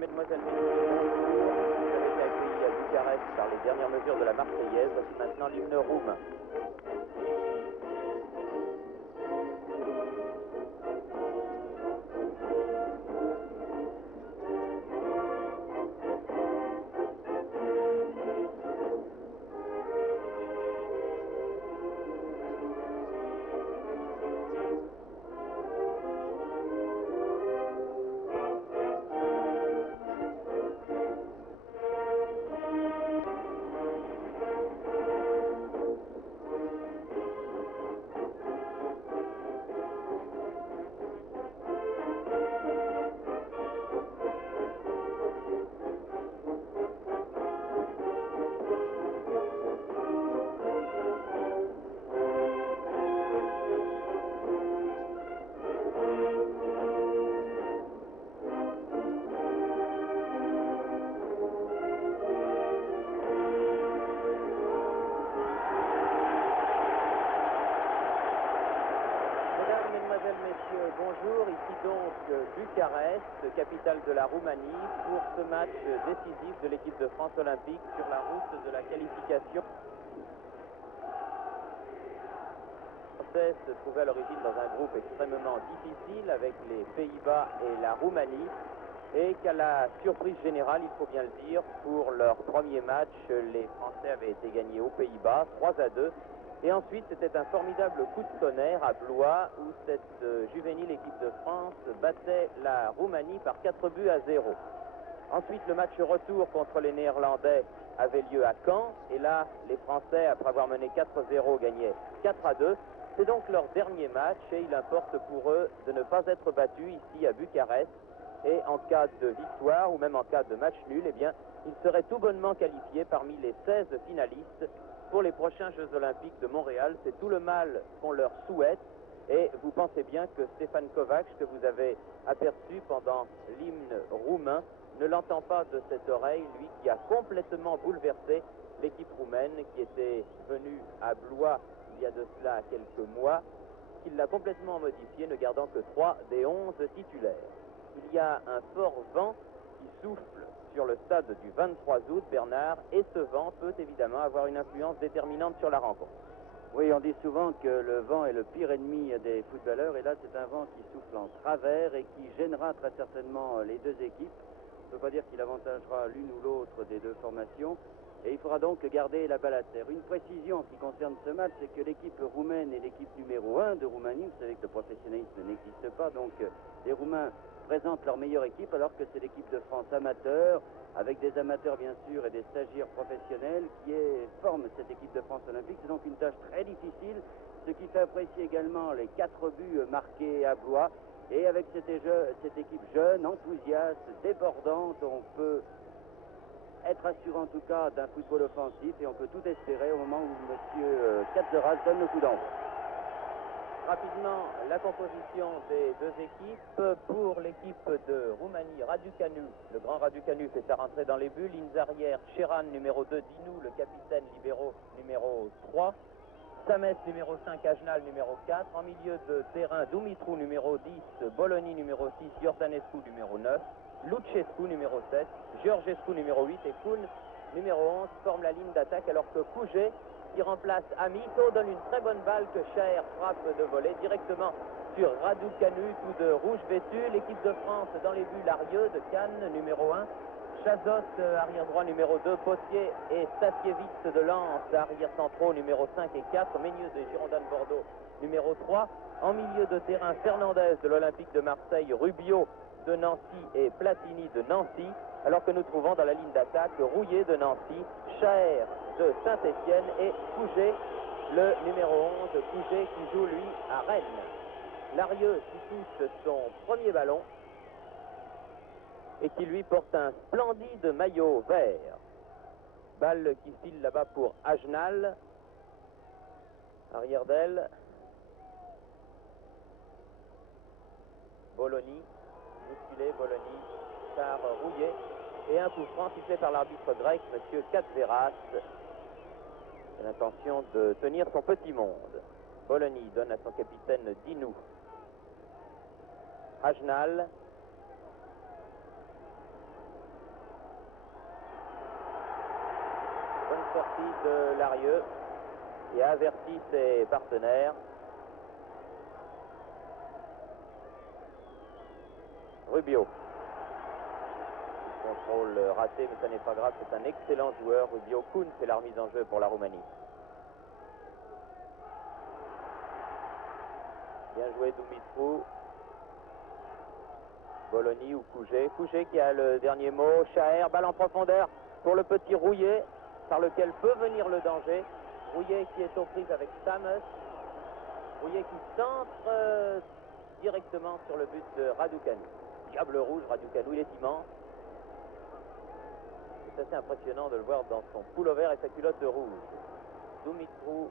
Mesdames, Mesdemoiselles, Messieurs, vous avez été accueillis à Bucarest par les dernières mesures de la Marseillaise. Voici maintenant l'hymne roumain. Messieurs, bonjour, ici donc Bucarest, capitale de la Roumanie, pour ce match décisif de l'équipe de France olympique sur la route de la qualification. La France se trouvait à l'origine dans un groupe extrêmement difficile avec les Pays-Bas et la Roumanie, et qu'à la surprise générale, il faut bien le dire, pour leur premier match, les Français avaient été gagnés aux Pays-Bas 3-2. Et ensuite, c'était un formidable coup de tonnerre à Blois, où cette juvénile équipe de France battait la Roumanie par 4-0. Ensuite, le match retour contre les Néerlandais avait lieu à Caen. Et là, les Français, après avoir mené 4-0, gagnaient 4-2. C'est donc leur dernier match et il importe pour eux de ne pas être battus ici à Bucarest. Et en cas de victoire ou même en cas de match nul, eh bien, ils seraient tout bonnement qualifiés parmi les 16 finalistes pour les prochains Jeux Olympiques de Montréal. C'est tout le mal qu'on leur souhaite. Et vous pensez bien que Stefan Kovacs, que vous avez aperçu pendant l'hymne roumain, ne l'entend pas de cette oreille, lui qui a complètement bouleversé l'équipe roumaine qui était venue à Blois il y a de cela quelques mois, qu'il l'a complètement modifié, ne gardant que 3 des 11 titulaires. Il y a un fort vent qui souffle sur le stade du 23 août, Bernard, et ce vent peut évidemment avoir une influence déterminante sur la rencontre. Oui, on dit souvent que le vent est le pire ennemi des footballeurs, et là c'est un vent qui souffle en travers et qui gênera très certainement les deux équipes. On ne peut pas dire qu'il avantagera l'une ou l'autre des deux formations, et il faudra donc garder la balle à terre. Une précision qui concerne ce match, c'est que l'équipe roumaine est l'équipe numéro 1 de Roumanie. Vous savez que le professionnalisme n'existe pas, donc les Roumains présentent leur meilleure équipe, alors que c'est l'équipe de France amateur, avec des amateurs bien sûr et des stagiaires professionnels qui forment cette équipe de France olympique. C'est donc une tâche très difficile, ce qui fait apprécier également les 4 buts marqués à Blois. Et avec cette équipe jeune, enthousiaste, débordante, on peut être assuré en tout cas d'un football offensif et on peut tout espérer au moment où M. Katzeras donne le coup d'envoi. Rapidement, la composition des deux équipes. Pour l'équipe de Roumanie, Raducanu, le grand Raducanu fait sa rentrée dans les buts. Lignes arrière, Sheran numéro 2, Dinou, le capitaine libéraux numéro 3. Samet numéro 5, Ajnal numéro 4. En milieu de terrain, Dumitru numéro 10, Bologna numéro 6, Iordanescu numéro 9, Lucescu numéro 7, Georgescu numéro 8 et Kuhn numéro 11 forment la ligne d'attaque, alors que Couget, qui remplace Amito, donne une très bonne balle que Cher frappe de volée directement sur Raducanu, tout de rouge vêtu. L'équipe de France dans les buts, Larieux de Cannes numéro 1, Chazot, arrière droit numéro 2, Potier et Stasiewicz de Lens, arrière centraux numéro 5 et 4, Ménieux de Girondins de Bordeaux numéro 3. En milieu de terrain, Fernandez de l'Olympique de Marseille, Rubio de Nancy et Platini de Nancy, alors que nous trouvons dans la ligne d'attaque Rouillet de Nancy, Chaer de Saint-Étienne et Couget, le numéro 11, Couget qui joue lui à Rennes. Larieux qui touche son premier ballon et qui lui porte un splendide maillot vert. Balle qui file là-bas pour Ajnal, arrière d'aile. Bologna, bousculé, Bologna, par Rouillet. Et un coup franc sifflé par l'arbitre grec, M. Katzeras. Il a l'intention de tenir son petit monde. Bologna donne à son capitaine Dinou. Ajnal. sortie de Larieux et a averti ses partenaires. Rubio. Contrôle raté, mais ça n'est pas grave, c'est un excellent joueur. Rubio. Kuhn fait la remise en jeu pour la Roumanie. Bien joué Dumitru. Bologna ou Couget. Couget qui a le dernier mot. Chaher, balle en profondeur pour le petit Rouillet, par lequel peut venir le danger. Rouillet qui est aux prises avec Samus. Rouillet qui centre directement sur le but de Raducanu. Diable rouge, Raducanu, il est immense. C'est assez impressionnant de le voir dans son pullover et sa culotte rouge. Dumitru.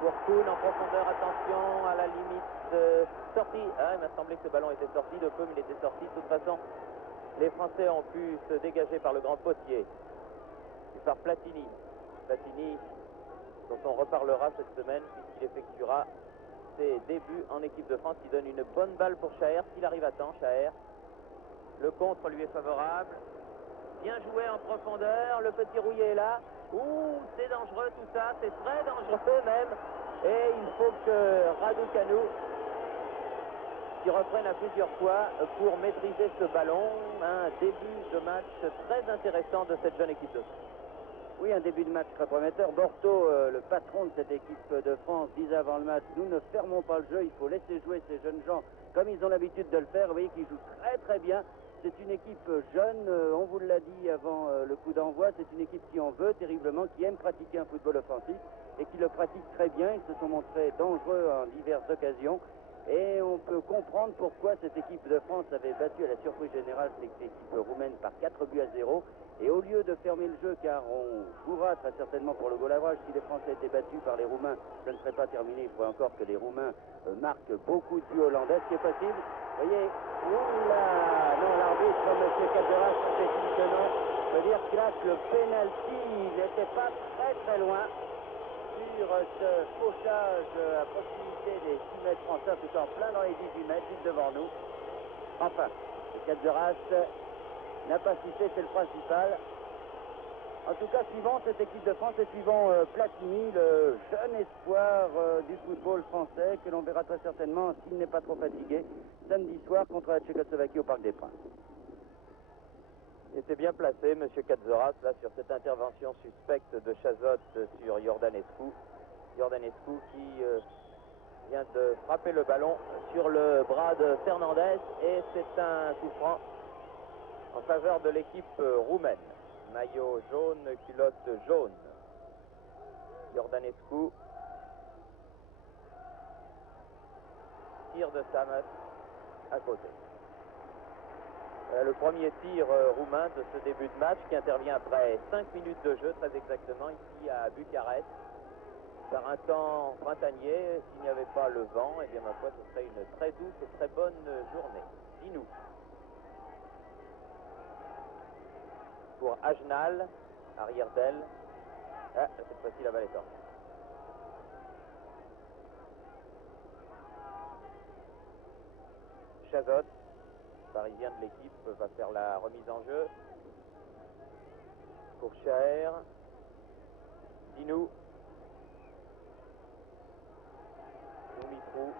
Pour Kuhn en profondeur, attention à la limite sortie. Ah, il m'a semblé que ce ballon était sorti de peu, mais il était sorti. De toute façon, les Français ont pu se dégager par le grand potier. Et par Platini. Platini, dont on reparlera cette semaine, puisqu'il effectuera ses débuts en équipe de France, qui donne une bonne balle pour Chaher, s'il arrive à temps, Chaher. Le contre lui est favorable. Bien joué en profondeur, le petit Rouillet est là. Ouh, c'est dangereux tout ça, c'est très dangereux même. Et il faut que Raducanu qui reprenne à plusieurs fois pour maîtriser ce ballon. Un début de match très intéressant de cette jeune équipe de France. Oui, un début de match très prometteur. Borto, le patron de cette équipe de France, disait avant le match, nous ne fermons pas le jeu, il faut laisser jouer ces jeunes gens comme ils ont l'habitude de le faire. Vous voyez qu'ils jouent très très bien. C'est une équipe jeune, on vous l'a dit avant le coup d'envoi, c'est une équipe qui en veut terriblement, qui aime pratiquer un football offensif et qui le pratique très bien. Ils se sont montrés dangereux en diverses occasions. Et on peut comprendre pourquoi cette équipe de France avait battu à la surprise générale cette équipe roumaine par 4-0. Et au lieu de fermer le jeu, car on jouera très certainement pour le goal average, si les Français étaient battus par les Roumains, ça ne serait pas terminé. Il faudrait encore que les Roumains marquent beaucoup de buts hollandais, ce qui est possible. Vous voyez, oula, non, l'arbitre, M. Caderas, dit que non. Ça veut dire que là, le penalty n'était pas très très loin sur ce fauchage à proximité des 6 mètres français, tout en plein dans les 18 mètres, juste devant nous. Enfin, le Caderas n'a pas cité, c'est le principal. En tout cas, suivant cette équipe de France et suivant Platini, le jeune espoir du football français, que l'on verra très certainement, s'il n'est pas trop fatigué, samedi soir contre la Tchécoslovaquie au Parc des Princes. Il était bien placé, M. Katzoras, là, sur cette intervention suspecte de Chazot sur Iordanescu. Iordanescu qui vient de frapper le ballon sur le bras de Fernandez, et c'est un coup franc en faveur de l'équipe roumaine. Maillot jaune, culotte jaune. Iordanescu. Tir de Samas à côté. Le premier tir roumain de ce début de match qui intervient après 5 minutes de jeu, très exactement, ici à Bucarest. Par un temps printanier, s'il n'y avait pas le vent, eh bien ma foi, ce serait une très douce et très bonne journée. Dis-nous. Pour Ajnal, arrière d'aile. Ah, cette fois-ci la balle est hors. Chazot, parisien de l'équipe, va faire la remise en jeu. Pour Chaher. Dinou. Dumitru.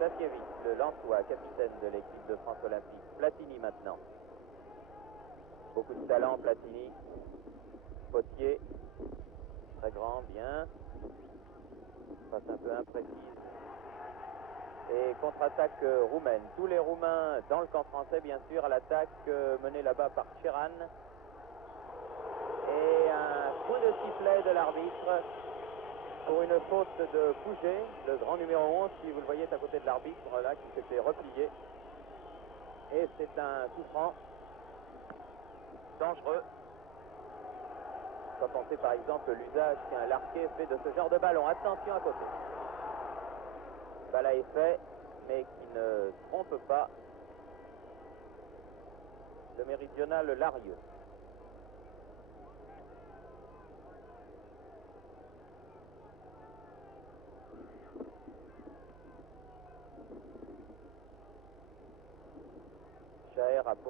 Sakiewicz, le Lensois, capitaine de l'équipe de France olympique. Platini maintenant. Beaucoup de talent, Platini. Potier. Très grand, bien. Passe un peu imprécise. Et contre-attaque roumaine. Tous les Roumains dans le camp français, bien sûr, à l'attaque menée là-bas par Cheran. Et un coup de sifflet de l'arbitre pour une faute de Couget, le grand numéro 11, qui vous le voyez à côté de l'arbitre, là, qui s'était replié. Et c'est un coup franc dangereux. Quand on sait par exemple l'usage qu'un Larquet fait de ce genre de ballon. Attention à côté. Balle à effet, mais qui ne trompe pas le méridional Larieux.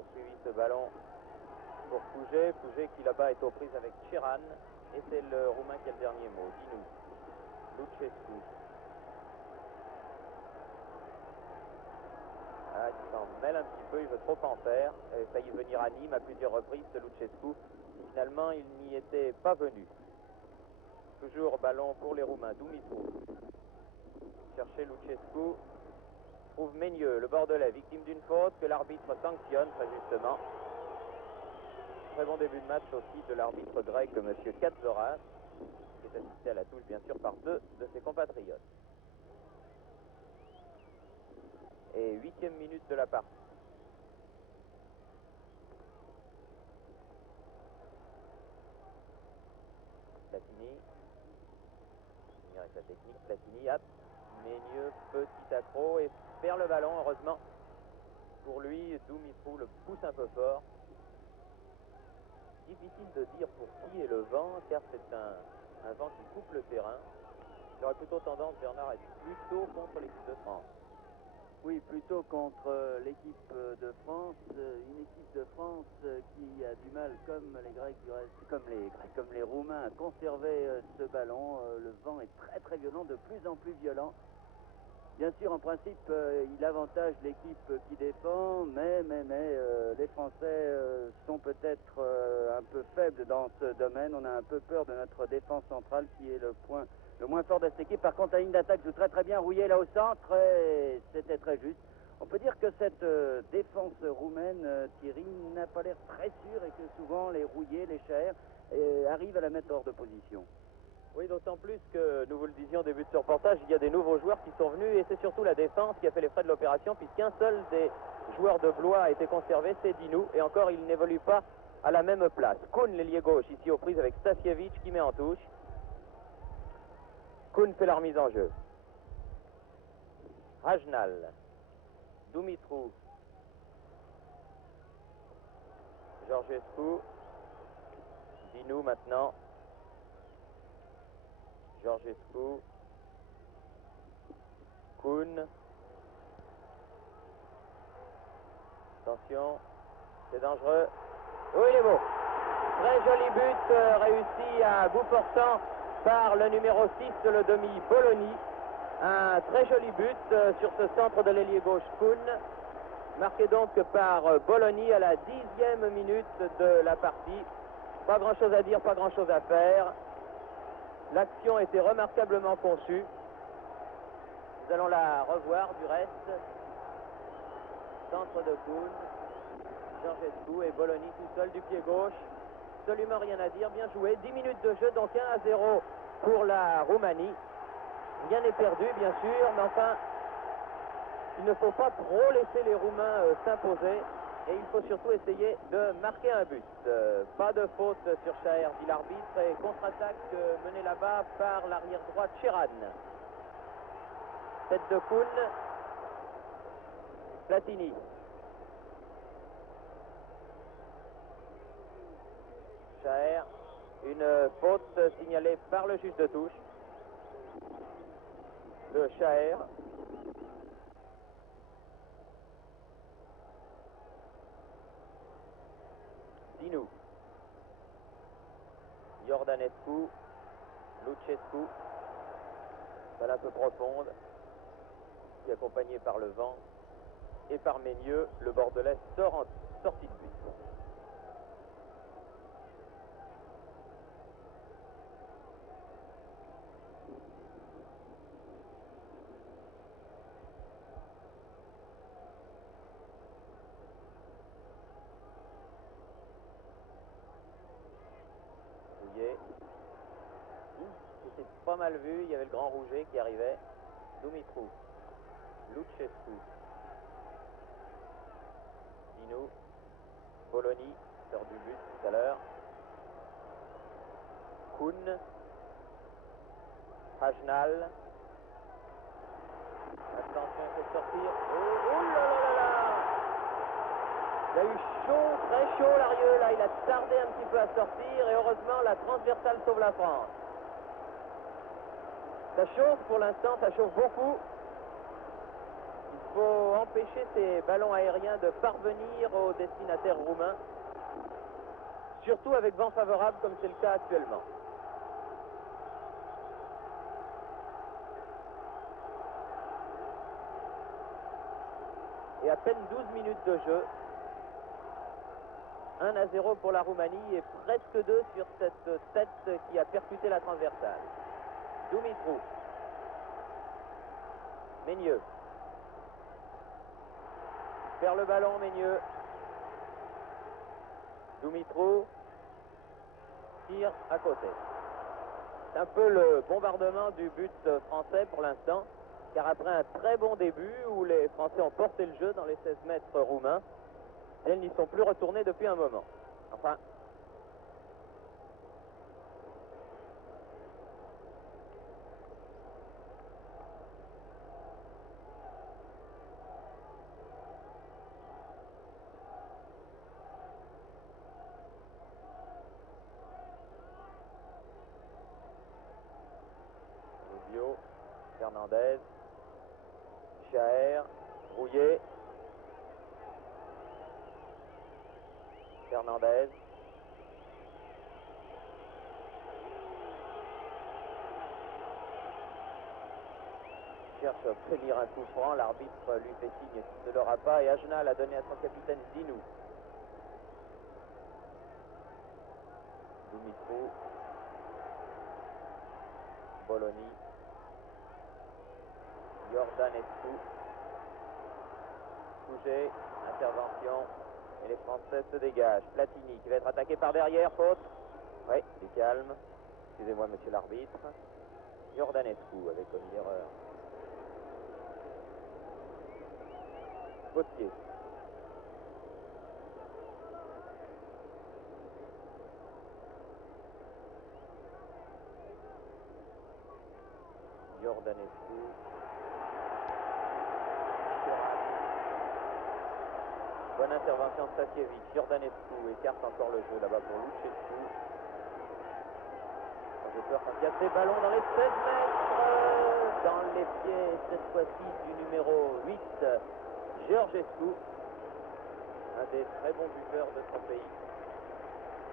poursuivi ce ballon pour Pouget. Pouget qui là-bas est aux prises avec Chiran. Et c'est le Roumain qui a le dernier mot. Dinu. Lucescu. Ah, il s'en mêle un petit peu, il veut trop en faire. Il a failli venir à Nîmes à plusieurs reprises, ce Lucescu. Finalement, il n'y était pas venu. Toujours ballon pour les Roumains. Dumitru. Chercher Lucescu. Trouve Ménieux, le Bordelais, victime d'une faute que l'arbitre sanctionne très justement. Très bon début de match aussi de l'arbitre grec, M. Katzoras, qui est assisté à la touche bien sûr par deux de ses compatriotes. Et 8e minute de la partie. Platini. Finir avec la technique. Platini, hop. Ménieux, petit accro et perd le ballon, heureusement. Pour lui, Dumitru le pousse un peu fort. Difficile de dire pour qui est le vent, car c'est un vent qui coupe le terrain. J'aurais plutôt tendance, Bernard, à être plutôt contre l'équipe de France. Oui, plutôt contre l'équipe de France, une équipe de France qui a du mal, comme les Grecs du reste, comme les Roumains, à conserver ce ballon. Le vent est très très violent, de plus en plus violent. Bien sûr, en principe, il avantage l'équipe qui défend, mais les Français sont peut-être un peu faibles dans ce domaine. On a un peu peur de notre défense centrale qui est le point le moins fort de cette équipe. Par contre, la ligne d'attaque joue très très bien. Rouillé là au centre, et c'était très juste. On peut dire que cette défense roumaine, Thierry, n'a pas l'air très sûre et que souvent les Rouillés, les Chahers, arrivent à la mettre hors de position. Oui, d'autant plus que, nous vous le disions au début de ce reportage, il y a des nouveaux joueurs qui sont venus et c'est surtout la défense qui a fait les frais de l'opération puisqu'un seul des joueurs de Blois a été conservé, c'est Dinu, et encore il n'évolue pas à la même place. Kuhn, l'ailier gauche, ici aux prises avec Stasiewicz qui met en touche. Kuhn fait la remise en jeu. Hajnal, Dumitru, Georgescu, Dinu maintenant. Georgescu, Kuhn. Attention, c'est dangereux. Oui, il est beau. Très joli but réussi à bout portant par le numéro 6, le demi Bologna. Un très joli but sur ce centre de l'ailier gauche Kuhn. Marqué donc par Bologna à la 10e minute de la partie. Pas grand chose à dire, pas grand chose à faire. L'action était remarquablement conçue. Nous allons la revoir du reste. Centre de Kuhn. Georgescu et Bologna tout seul du pied gauche. Absolument rien à dire, bien joué. 10 minutes de jeu, donc 1-0 pour la Roumanie. Rien n'est perdu, bien sûr, mais enfin, il ne faut pas trop laisser les Roumains s'imposer. Et il faut surtout essayer de marquer un but. Pas de faute sur Chaher, dit l'arbitre, et contre-attaque menée là-bas par l'arrière droit Chiran. Tête de Kuhn. Platini. Chaher. Une faute signalée par le juge de touche de Chaher. Dinu. Iordanescu. Lucescu. Balle un peu profonde. Qui est accompagné par le vent et par Ménieux. Le Bordelais sort en sortie de but. C'était pas mal vu, il y avait le grand Rouget qui arrivait. Dumitru, Lucescu, Dinu, Bologna, sort du but tout à l'heure. Kuhn, Hajnal. Attention, il faut sortir. Oh là là là là! Il a eu chaud, très chaud l'Arieux, là, il a tardé un petit peu à sortir et heureusement la transversale sauve la France. Ça chauffe pour l'instant, ça chauffe beaucoup. faut empêcher ces ballons aériens de parvenir aux destinataires roumains, surtout avec vent favorable comme c'est le cas actuellement. Et à peine 12 minutes de jeu. 1-0 pour la Roumanie et presque 2 sur cette tête qui a percuté la transversale. Dumitru. Meigneux. Perd le ballon, Meigneux. Dumitru. Tire à côté. C'est un peu le bombardement du but français pour l'instant, car après un très bon début où les Français ont porté le jeu dans les 16 mètres roumains, ils n'y sont plus retournés depuis un moment. Enfin, Rubio, Fernandez, Chaher, Rouillet, Fernandez, cherche à obtenir un coup franc, l'arbitre lui fait signe qu'il ne l'aura pas et Ajnal a donné à son capitaine Zinou. Dumitru, Bologna, Jordanescu, Pouget, intervention, et les Français se dégagent. Platini qui va être attaqué par derrière, faute. Oui, du calme. Excusez-moi, monsieur l'arbitre. Jordanescu avait commis l'erreur. Potier. Jordanescu. Bonne intervention de Stasiewicz. Jordanescu écarte encore le jeu là-bas pour Luchescu. J'ai peur quand il y a ces ballons dans les 16 mètres, dans les pieds cette fois-ci du numéro 8, Georgescu, un des très bons buteurs de son pays.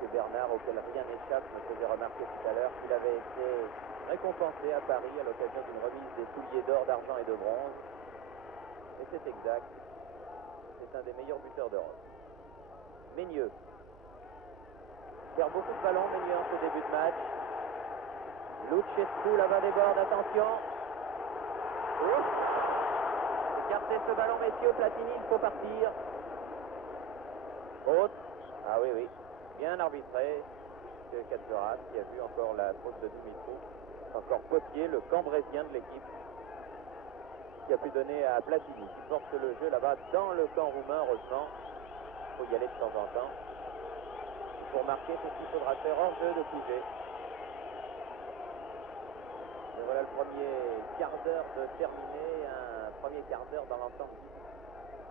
C'est Bernard, auquel rien n'échappe, me faisait remarquer tout à l'heure qu'il avait été récompensé à Paris à l'occasion d'une remise des souliers d'or, d'argent et de bronze. Et c'est exact, c'est un des meilleurs buteurs d'Europe. Meigneux. Perd beaucoup de ballons, Meigneux, en ce début de match. Luchescu là-bas déborde, attention. Ouf. Écartez ce ballon, messieurs, Platini, il faut partir. Faute. Ah oui, oui. Bien arbitré. C'est Katsuras qui a vu encore la faute de Dumitru. Encore Potier, le cambrésien de l'équipe, qui a pu donner à Platini, qui porte le jeu là-bas dans le camp roumain, heureusement. Il faut y aller de temps en temps. Pour marquer, c'est ce qu'il faudra faire hors jeu de Pouget. Et voilà le premier quart d'heure de terminé, un premier quart d'heure dans l'ensemble difficile.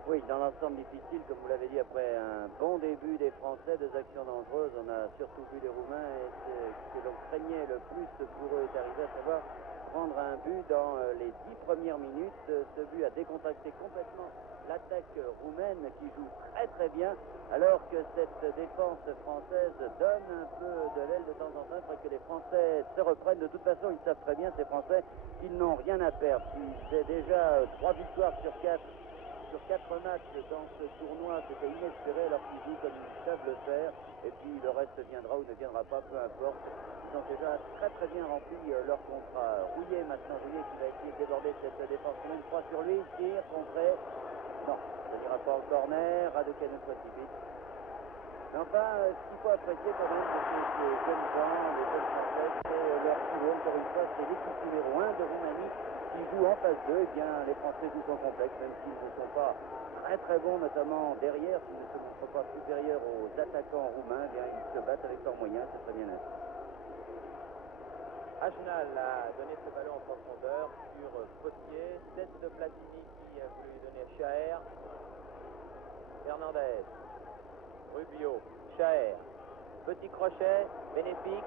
Oui, dans l'ensemble difficile, comme vous l'avez dit, après un bon début des Français, 2 actions dangereuses, on a surtout vu les Roumains et ce que l'on craignait le plus pour eux est arrivé, à savoir prendre un but dans les 10 premières minutes. Ce but a décontracté complètement l'attaque roumaine qui joue très très bien, alors que cette défense française donne un peu de l'aile de temps en temps. Il faudrait que les Français se reprennent. De toute façon, ils savent très bien, ces Français, qu'ils n'ont rien à perdre. Ils ont déjà 3 victoires sur 4 matchs dans ce tournoi, c'était inespéré, alors qu'ils jouent comme ils savent le faire. Et puis le reste viendra ou ne viendra pas, peu importe. Ils ont déjà très très bien rempli leur contrat. Rouillet maintenant, Rouillet qui va essayer de déborder cette défense humaine. 3 sur lui, tire, contré. Non, ça n'ira pas au corner, Raducanu se précipite. Mais enfin, ce qu'il faut apprécier quand même de ces jeunes gens, les jeunes Français, c'est leur niveau. Encore une fois, c'est l'équipe numéro 1 de Roumanie qui joue en phase 2. Eh bien, les Français jouent sans complexe, même s'ils ne sont pas très très bons, notamment derrière, s'ils ne se montrent pas supérieurs aux attaquants roumains, eh bien, ils se battent avec leurs moyens, c'est très bien ainsi. Ajnal a donné ce ballon en profondeur sur Potier. Tête de Platini qui a voulu donner à Chaher. Fernandez. Rubio. Chaher. Petit crochet. Bénéfique.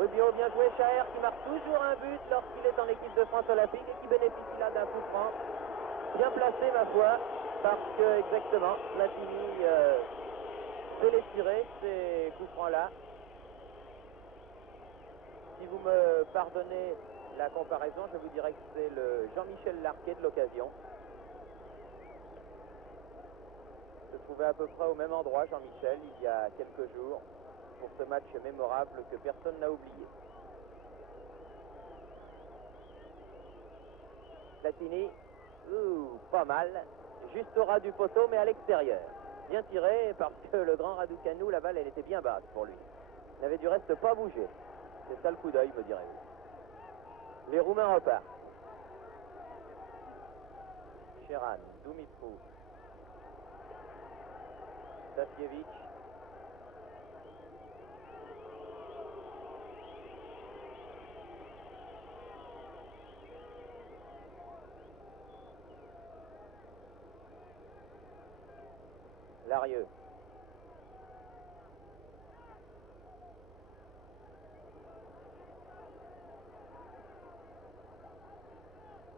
Rubio, bien joué. Chaher qui marque toujours un but lorsqu'il est en équipe de France olympique et qui bénéficie là d'un coup franc. Bien placé, ma foi, parce que, exactement, Platini sait les tirer, ces coups francs-là. Si vous me pardonnez la comparaison, je vous dirais que c'est le Jean-Michel Larquet de l'occasion. Se trouvait à peu près au même endroit, Jean-Michel, il y a quelques jours, pour ce match mémorable que personne n'a oublié. Platini, pas mal, juste au ras du poteau, mais à l'extérieur. Bien tiré, parce que le grand Raducanu, la balle, elle était bien basse pour lui. Il n'avait du reste pas bougé. C'est ça le coup d'œil, me direz-vous. Les Roumains repartent. Sheran, Dumitrov, Stasiewicz. Larieux.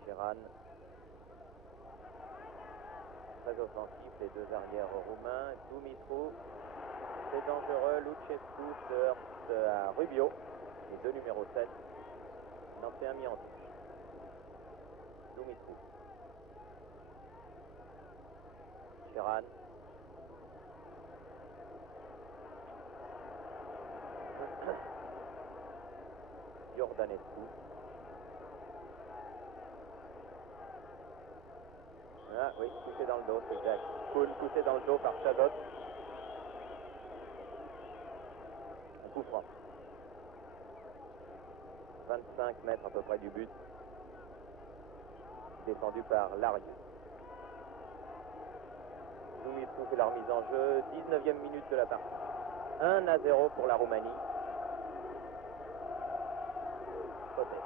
Sheran. Très offensif, les deux arrières roumains. Dumitrov. C'est dangereux. Lucescu se heurte à Rubio. Les deux numéros 7. Il en fait un mis en tout. Dumitrov. Sheran. Jordanescu. Ah oui, poussé dans le dos, c'est exact. Kuhn poussé dans le dos par Chazot. Un coup franc. 25 mètres à peu près du but. Défendu par Larieux. Dumitrov fait la remise en jeu. 19e minute de la partie. 1-0 pour la Roumanie. Côté.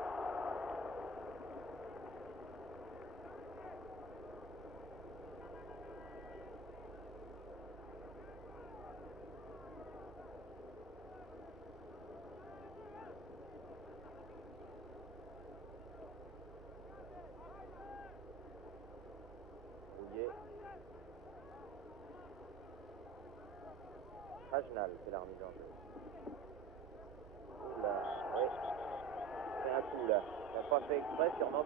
Hajnal fait la remise en jeu. Oula, oui. C'est un coup là. Il n'a pas fait exprès sûrement.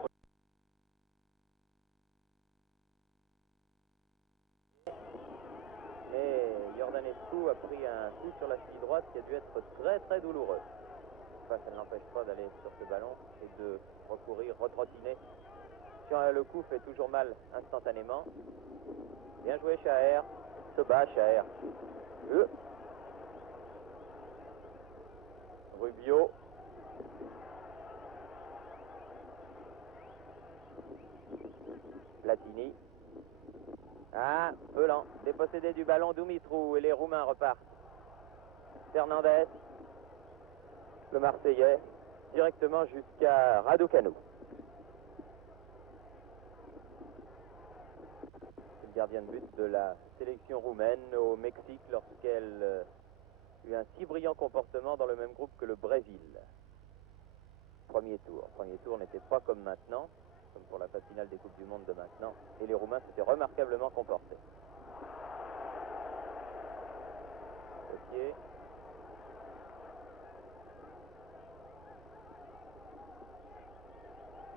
Mais Jordanescu a pris un coup sur la cheville droite qui a dû être très très douloureux. Enfin, ça ne l'empêche pas d'aller sur ce ballon et de recourir, retrottiner. Sur le coup fait toujours mal instantanément. Bien joué Chaher. Se bat Chaher. Rubio. Platini. Ah, peu lent. Dépossédé du ballon Dumitrov et les Roumains repartent. Fernandez. Le Marseillais. Directement jusqu'à Raducanu. C'est le gardien de but de la sélection roumaine au Mexique lorsqu'elle eut un si brillant comportement dans le même groupe que le Brésil. Premier tour. Premier tour n'était pas comme maintenant, comme pour la phase finale des Coupes du Monde de maintenant, et les Roumains s'étaient remarquablement comportés. Potier.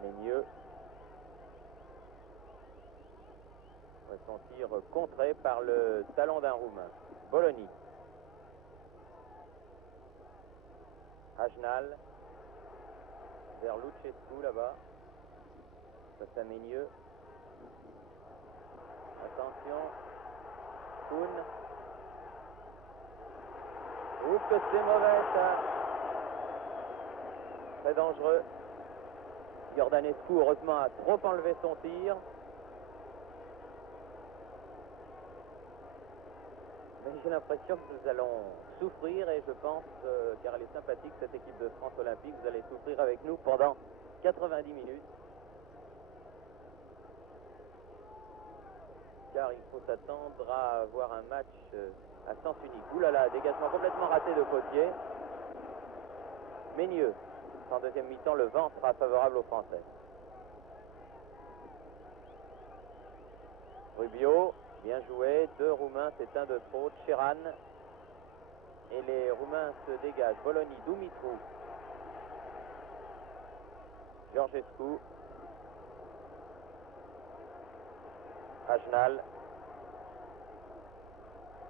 Mais mieux. Son tir contré par le talon d'un Roumain. Bologna. Hajnal. Vers Lucescu là-bas. Ça met mieux. Attention. Kuhn. Ouf que c'est mauvais ça. Très dangereux. Jordanescu heureusement a trop enlevé son tir. Mais j'ai l'impression que nous allons souffrir et je pense, car elle est sympathique cette équipe de France Olympique, vous allez souffrir avec nous pendant 90 minutes. Car il faut s'attendre à avoir un match à sens unique. Ouh là là, dégagement complètement raté de Potier. Ménieux. En deuxième mi-temps, le vent sera favorable aux Français. Rubio, bien joué. 2 Roumains, c'est un de trop. Tcheran. Et les Roumains se dégagent. Bologna, Dumitrou. Georgescu. Ajnal.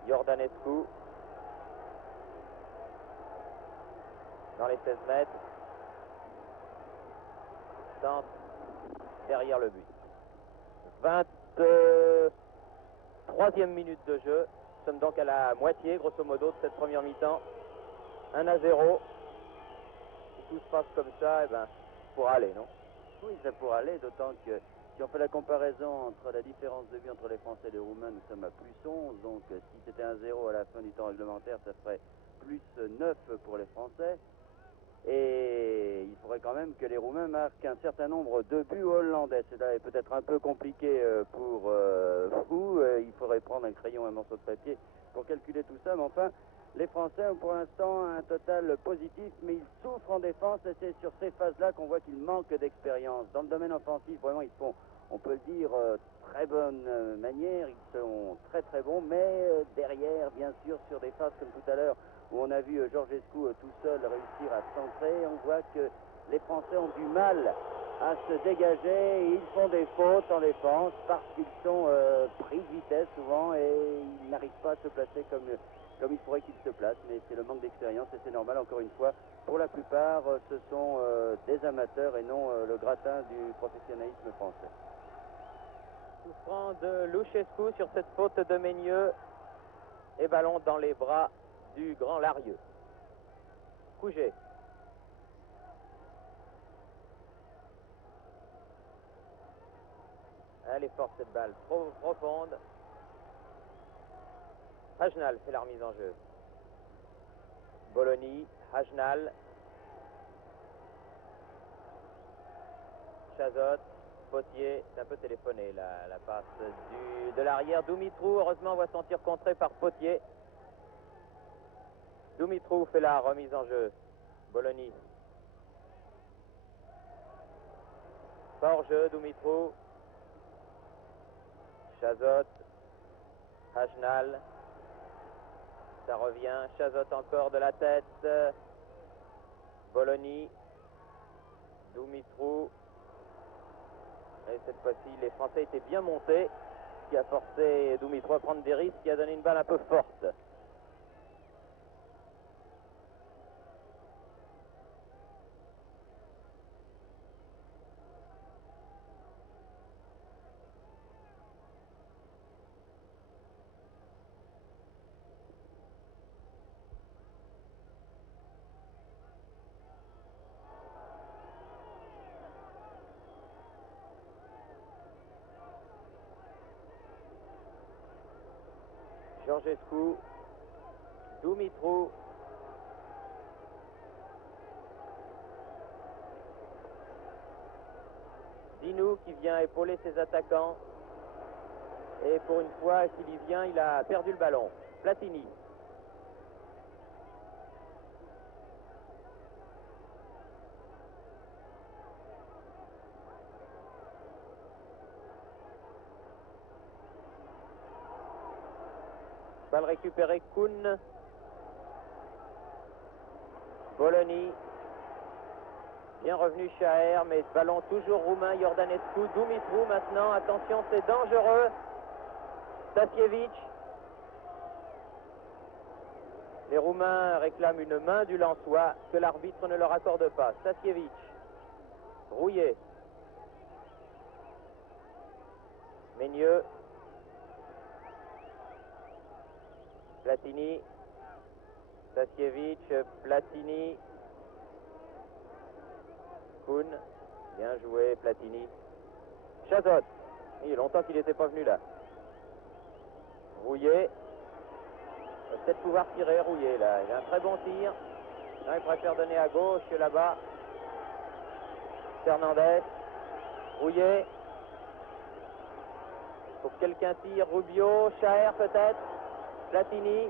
Iordanescu. Dans les 16 mètres. Centre derrière le but. 23e minute de jeu. Nous sommes donc à la moitié, grosso modo, de cette première mi-temps. 1-0. Si tout se passe comme ça, eh ben, pourra aller, non? Oui, ça pourra aller, d'autant que si on fait la comparaison entre la différence de but entre les Français et les Roumains, nous sommes à plus 11. Donc si c'était 1-0 à la fin du temps réglementaire, ça ferait plus 9 pour les Français. Et il faudrait quand même que les Roumains marquent un certain nombre de buts hollandais. Cela est peut-être un peu compliqué pour vous. Il faudrait prendre un crayon et un morceau de papier pour calculer tout ça. Mais enfin, les Français ont pour l'instant un total positif, mais ils souffrent en défense. Et c'est sur ces phases-là qu'on voit qu'ils manquent d'expérience. Dans le domaine offensif, vraiment, ils font, on peut le dire, très bonne manière. Ils sont très très bons. Mais derrière, bien sûr, sur des phases comme tout à l'heure, où on a vu Georgescu tout seul réussir à centrer, on voit que les Français ont du mal à se dégager et ils font des fautes en défense parce qu'ils sont pris de vitesse souvent et ils n'arrivent pas à se placer comme il faudrait qu'ils se placent. Mais c'est le manque d'expérience et c'est normal, encore une fois. Pour la plupart, ce sont des amateurs et non le gratin du professionnalisme français. Souffrant de Luchescu sur cette faute de Meigneux et ballon dans les bras du grand Larieux. Couget. Elle est forte cette balle, trop profonde. Ajnal fait la remise en jeu. Bologna, Ajnal. Chazot, Potier, c'est un peu téléphoné la passe de l'arrière. Dumitrou, heureusement, va s'en tirer contré par Potier. Dumitrou fait la remise en jeu. Bologna. Pas hors jeu, Dumitrou. Chazot. Ajnal. Ça revient. Chazot encore de la tête. Bologna. Dumitrou. Et cette fois-ci, les Français étaient bien montés, ce qui a forcé Dumitrou à prendre des risques, qui a donné une balle un peu forte. Georgescu, Dumitrou, Dinou qui vient épauler ses attaquants. Et pour une fois, s'il y vient, il a perdu le ballon. Platini. Balle récupérée, Kuhn. Bologna. Bien revenu Chaher, mais ballon toujours roumain, Iordanescu. Dumitrou maintenant, attention, c'est dangereux. Stasiewicz. Les Roumains réclament une main du Lensois que l'arbitre ne leur accorde pas. Stasiewicz. Rouillé. Meigneux. Platini. Stasiewicz, Platini. Kuhn. Bien joué, Platini. Chazot. Il y a longtemps qu'il n'était pas venu là. Rouillé. Il va peut-être pouvoir tirer, Rouillé là. Il a un très bon tir. Non, il préfère donner à gauche là-bas. Fernandez. Rouillé. Il faut que quelqu'un tire. Rubio. Chaher peut-être. Platini.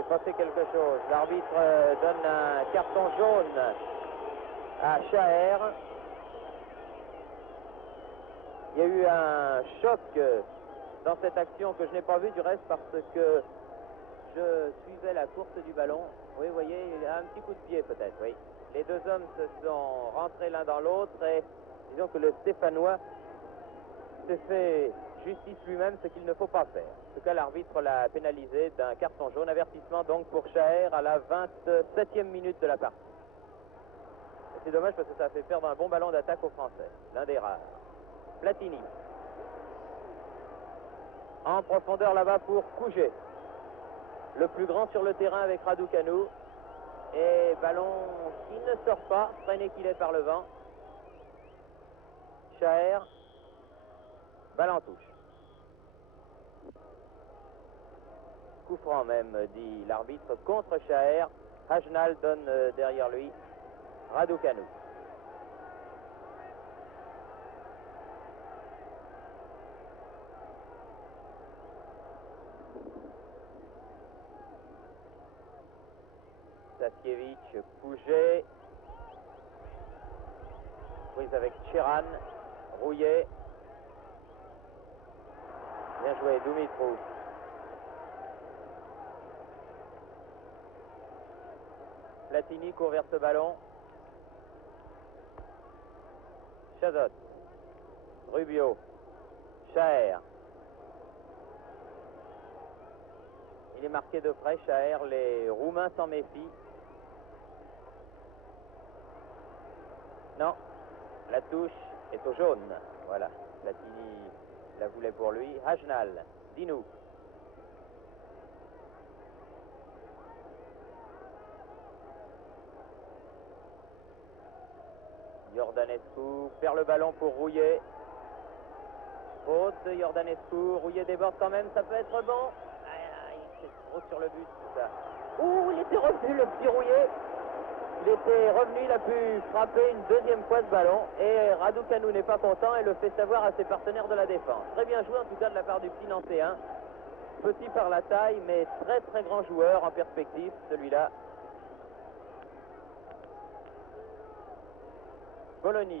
s'est passé quelque chose. L'arbitre donne un carton jaune à Chaher. Il y a eu un choc dans cette action que je n'ai pas vu du reste parce que je suivais la course du ballon. Oui, vous voyez, il y a un petit coup de pied peut-être, oui. Les deux hommes se sont rentrés l'un dans l'autre et disons que le Stéphanois s'est fait justice lui-même, ce qu'il ne faut pas faire. En tout cas, l'arbitre l'a pénalisé d'un carton jaune. Avertissement donc pour Chaher à la 27e minute de la partie. C'est dommage parce que ça a fait perdre un bon ballon d'attaque aux Français. L'un des rares. Platini. En profondeur là-bas pour Couget. Le plus grand sur le terrain avec Raducanu. Et ballon qui ne sort pas, freiné qu'il est par le vent. Chaher. Balle en touche. Coup franc même, dit l'arbitre, contre Chaher. Hajnal donne derrière lui Raducanu. Staskiewicz, Pouget. Prise avec Tcheran. Rouillet. Bien joué, Dumitrov. Platini court vers ce ballon. Chazot. Rubio. Chaher. Il est marqué de près, Chaher. Les Roumains s'en méfient. Non. La touche est au jaune. Voilà. Platini la voulait pour lui. Hajnal. Dinou. Jordanescu perd le ballon pour Rouillet. Faute de Jordanescu. Rouillet déborde quand même, ça peut être bon. C'est trop sur le but tout ça. Ouh, il était revenu le petit Rouillet. Il était revenu, il a pu frapper une deuxième fois ce ballon. Et Raducanu n'est pas content et le fait savoir à ses partenaires de la défense. Très bien joué en tout cas de la part du petit Nancéen. Petit par la taille, mais très très grand joueur en perspective, celui-là. Bologna.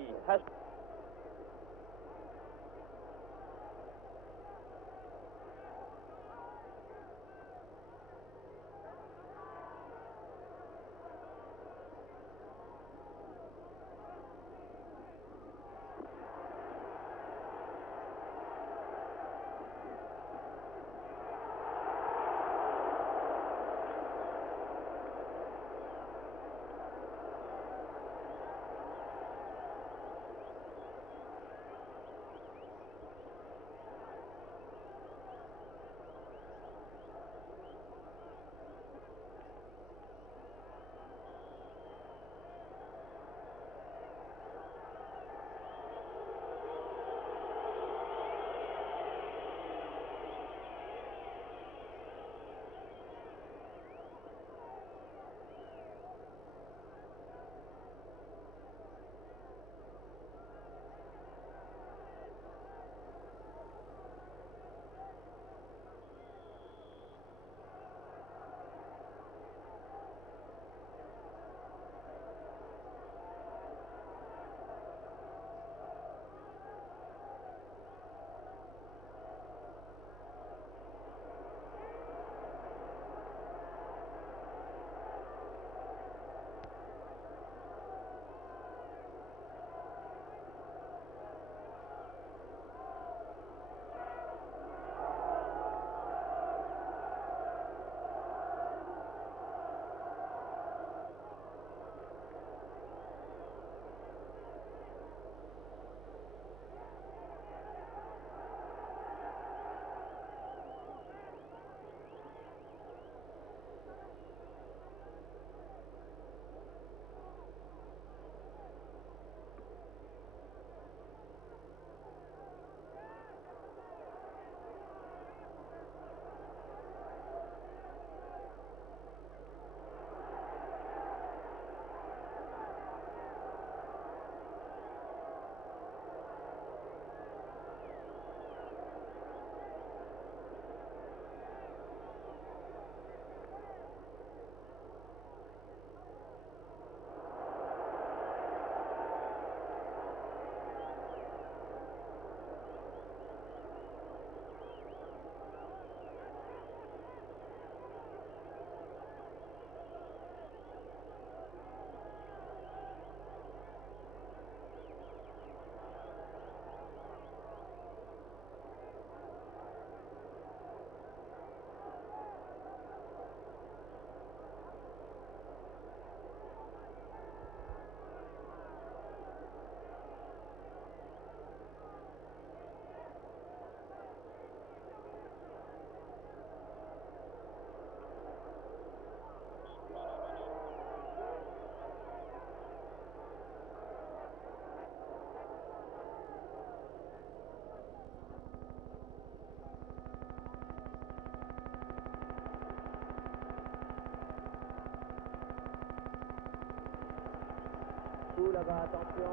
là-bas, attention,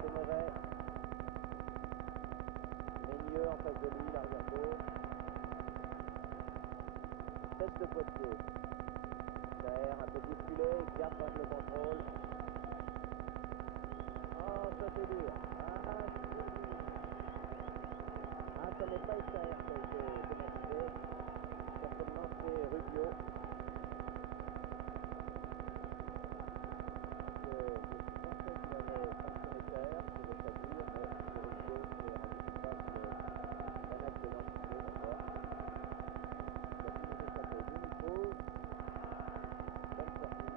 c'est mauvais. Ménieux en face de lui, l'arrière gauche. Tête de Poitiers. Saër un peu bousculé, garde quand même le contrôle. Oh, ça c'est dur. Ça n'est pas Saër qui a été pénalisé. Certainement c'est Rubio. Je pensais qu'il avait sanctionné Saër pour ossature, mais c'est Rubio qui s'est rendu coupable d'un acte de densité, d'accord. Il a pu nous échapper. Dunico. Bonne sortie.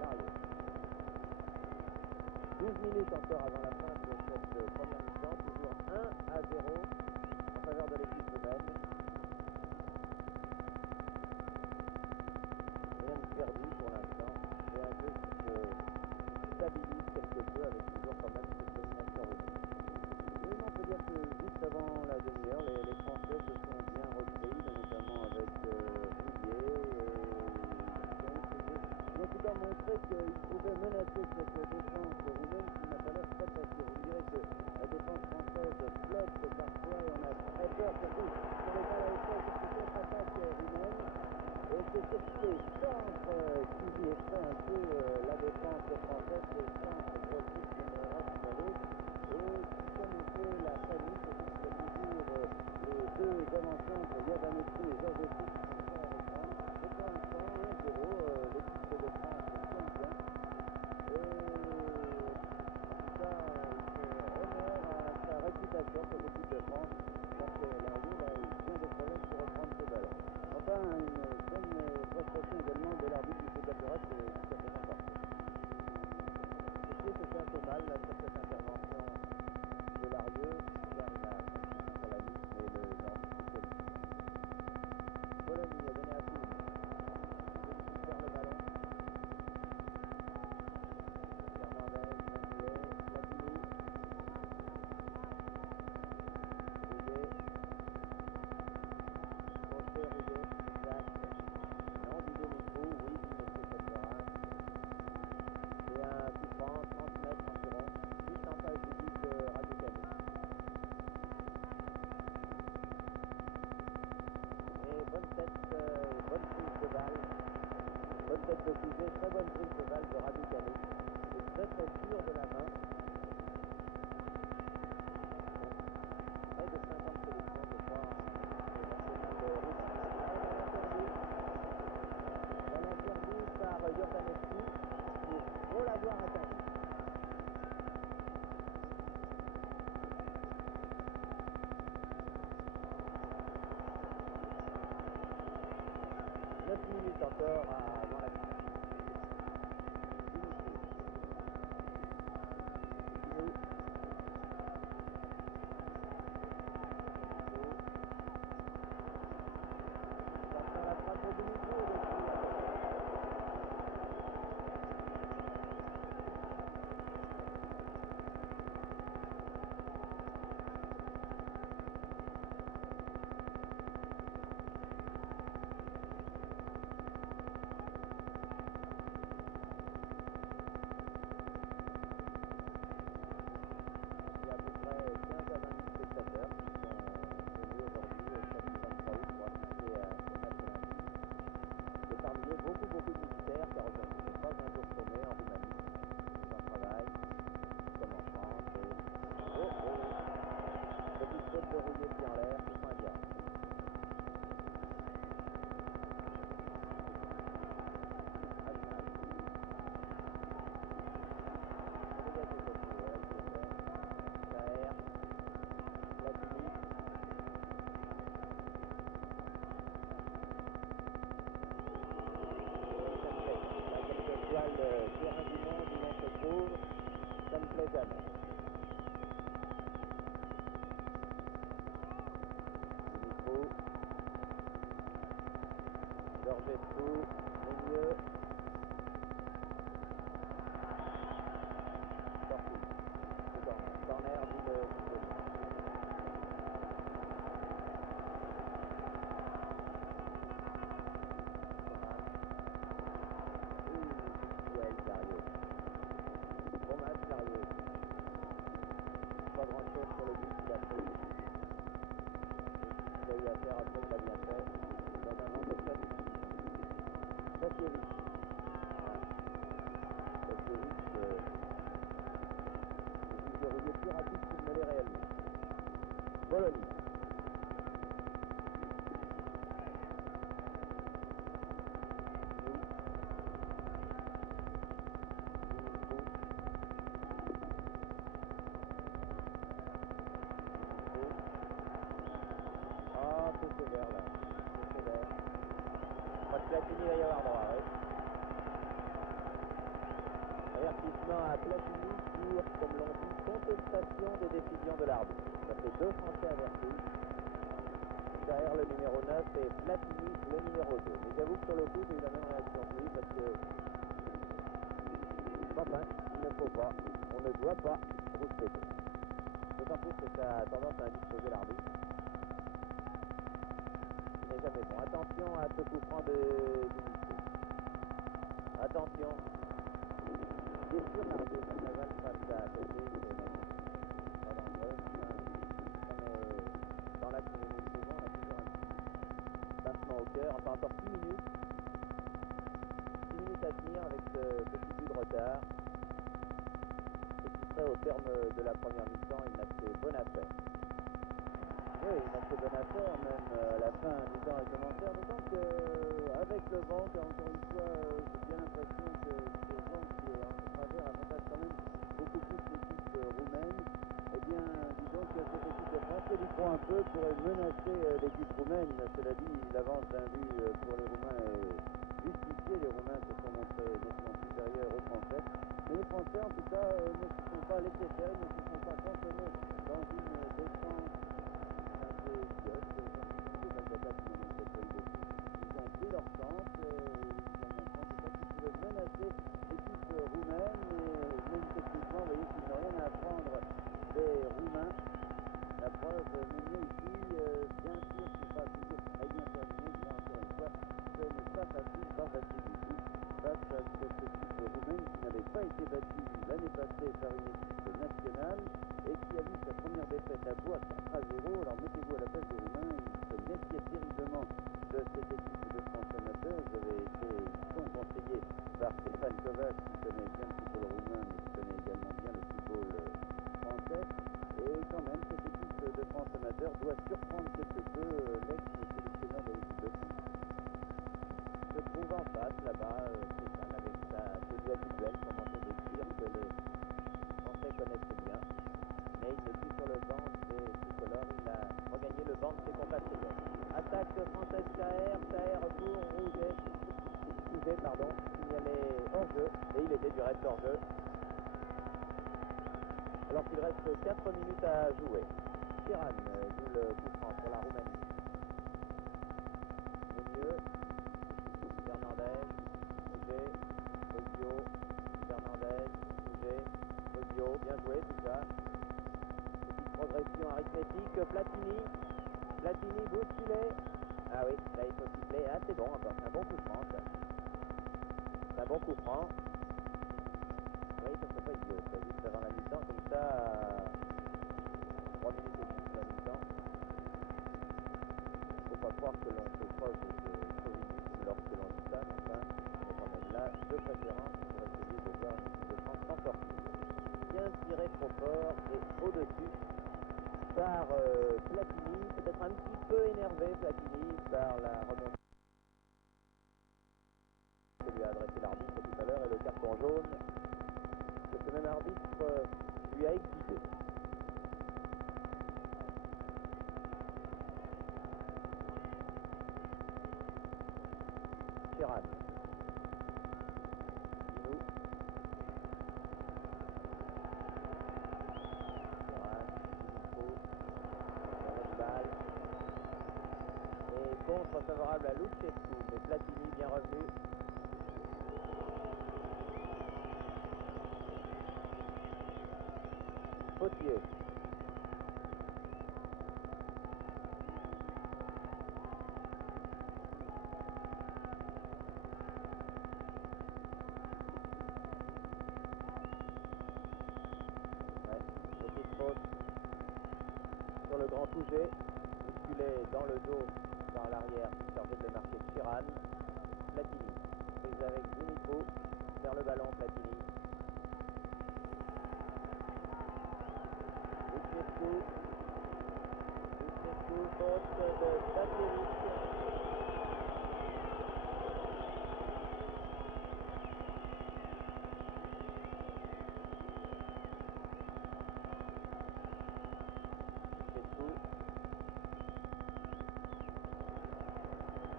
Larieux. 12 minutes encore avant la fin de cette première mi-temps. Toujours 1-0 en faveur de l'équipe roumaine. Rien de perdu pour l'instant. C'est un jeu qui se stabilise quelque peu avec toujours quand même cette domination roumaine. Oui, on peut dire que juste avant la demi-heure, les Français se sont bien repris, notamment avec Rouillet. Ils ont en tout cas montré qu'ils pouvaient menacer cette défense roumaine qui n'a pas l'air très très sûre. Vous me direz que la défense française flotte parfois et on a très peur, surtout sur les balles à essai, sur cette contre-attaque roumaine. Et c'est sur ces centres qui effraient un peu la défense française, ces centres grossiers d'une roche à l'autre, et qui comme fait la famille, surtout sur cette mesure, les deux avant-centres, Yavanescu et Georgescu, qui sont prêts à reprendre. Et pour l'instant, 1-0, l'équipe de France tient bien. Et en tout cas, il fait honneur à sa réputation, cette équipe de France, parce que Larieux a eu bien des problèmes pour reprendre ce ballon. Enfin, une bonne prestation également de l'arbitre du Focatoras, c'est jusqu'à présent parfait. Poitiers se fait un peu mal là, sur cette intervention de Larieux, car il a constitué sur la liste, mais le nord est qualifié. Bologna a donné à Koum. Il perd le ballon. Fernandez, bien joué. Platini. Rouillet. Crochet, Rouillet. Jacques. Non, du demi-trou. Oui, dit monsieur Casperas. C'est un coup franc, 30 mètres environ. Juste en face du but de Raducanu. Et bonne tête, bonne prise de balle. Bonne tête de fusée, très bonne prise de balle de Raducanu. Et très très sûr de la main. Près de 50 sélections, je crois, en national roumain. Ballon perdu par Iordanescu. Il faut l'avoir attendu. « 9 minutes encore avant la mi-temps. Dimitri. Dinou. Il va faire la frappe de Dimitri et il y a à peu près 15 à 20 000 spectateurs qui sont venus aujourd'hui au stade du 23 août pour assister à ce match olympique. Et parmi eux, beaucoup de militaires, car aujourd'hui n'est pas un jour chômé en Roumanie. Les gens travaillent, comme en France. Et... Petite faute de Rouillet, pied en l'air, ce sera indirect. Dégagé côté, voilà, il le fait. Saër, Platini. Et ça me plaît. Là, quelle que soit le terrain du monde où l'on se trouve, ça ne plaît jamais. Dumitru. Georgescu, Ménieux. Sorti. C'est corner. Corner, dit le suspendu. Petit duel, Larieux. Bon match, Larieux. Polonie. Ah, c'est sévère là. C'est sévère. Je crois que Platini va y avoir droit, oui. Avertissement à Platini pour, comme l'on dit, contestation des décisions de l'arbitre. Ça fait 2 Français avertis. Chaher le numéro 9 et Platini le numéro 2. Mais j'avoue que sur le coup, j'ai eu la même réaction que lui parce que... Enfin, il ne faut pas, on ne doit pas rouspéter. D'autant plus que ça a tendance à indisposer l'arbitre. Ce n'est jamais bon. Attention à ce coup franc de Dunico. Attention. Bien sûr, Mario Carnaval passe à côté, c'est même pas dangereux, mais enfin, on est dans l'axe de nous trouvons, on a toujours un petit pincement au cœur. Enfin, encore 6 minutes. 6 minutes à tenir avec ce petit but de retard. Et qui serait au terme de la première mi-temps une assez bonne affaire. Oui, une assez bonne affaire, même à la fin du temps réglementaire, d'autant qu'avec le vent, encore une fois, j'ai bien l'impression que ce vent qui est en travers avantage quand même beaucoup plus l'équipe roumaine. Eh bien, disons que cette équipe de France, qui prend un peu, pourrait menacer l'équipe roumaine. Cela dit, l'avance d'un but pour les Roumains est justifiée. Les Roumains se sont montrés nettement supérieurs aux Français. Mais les Français, en tout cas, ne se sont pas laissés faire, ils ne se sont pas cantonnés dans une défense un peu idiote, comme des Balbata qui n'en ont peut-être pas eu beaucoup. Ils ont pris leur chance et ils ont montré en tout cas qu'ils pouvaient menacer l'équipe roumaine et même techniquement, vous voyez qu'ils n'ont rien à apprendre des Roumains. La preuve, Ménieux ici, bien sûr, ce n'est pas toujours très bien terminé, bien encore une fois, ce n'est pas facile du tout, face à cette équipe roumaine qui n'avait pas été battue l'année passée par une équipe nationale et qui a vu sa première défaite à Bois 4-0. Alors mettez-vous à la place des Roumains, ils se méfiaient terriblement de cette équipe de France amateur. Ils sont conseillés par Stéphane Kovac qui connaît bien le football roumain mais qui connaît également bien le football français. Et quand même, cette équipe de France amateur doit surprendre quelque peu l'ex-sélectionneur de l'équipe de France. Se trouve en face, là-bas, Stéphane, avec sa tenue habituelle, son manteau de cuir que les Français connaissent bien. Mais il n'est plus sur le banc des tricolores, il a regagné le banc de ses compatriotes. Attaque française Chaher pour Rouget, signalé hors-jeu, et il était du reste hors-jeu. Alors qu'il reste 4 minutes à jouer. Chiran joue le coup franc pour la Roumanie. Ménieux, Fernandez, Rouget, Rubio, Fernandez, Rouget, Rubio, bien joué tout ça. Petite progression arithmétique, Platini bousculé. Ah oui, là il faut siffler. Ah c'est bon encore, c'est un bon coup franc ça. C'est un bon coup franc. Oui, ça serait pas idiot, ça, juste avant la mi-temps, comme ça, 3 minutes et demie de la mi-temps. Faut pas croire que l'on fait preuve de chauvinisme lorsque l'on dit ça, mais enfin, on est quand même là de préférence pour essayer de voir une équipe de France s'en sortir. Bien tiré trop fort et au-dessus par Platini, peut-être un petit peu énervé Platini par la remontée que lui a adressé l'arbitre tout à l'heure et le carton jaune que ce même arbitre lui a exhibé. Chiran. Dinou. Chiran, Dinico. Balle. Et contre favorable à Luchescu, mais Platini bien revenu. Potier. Ouais, petite faute sur le grand Touget, bousculé dans le dos par l'arrière chargé de le marquer Chiran. Platini, prise avec Dunipo, vers le ballon Platini. Luchescu, faute de Stasiewicz.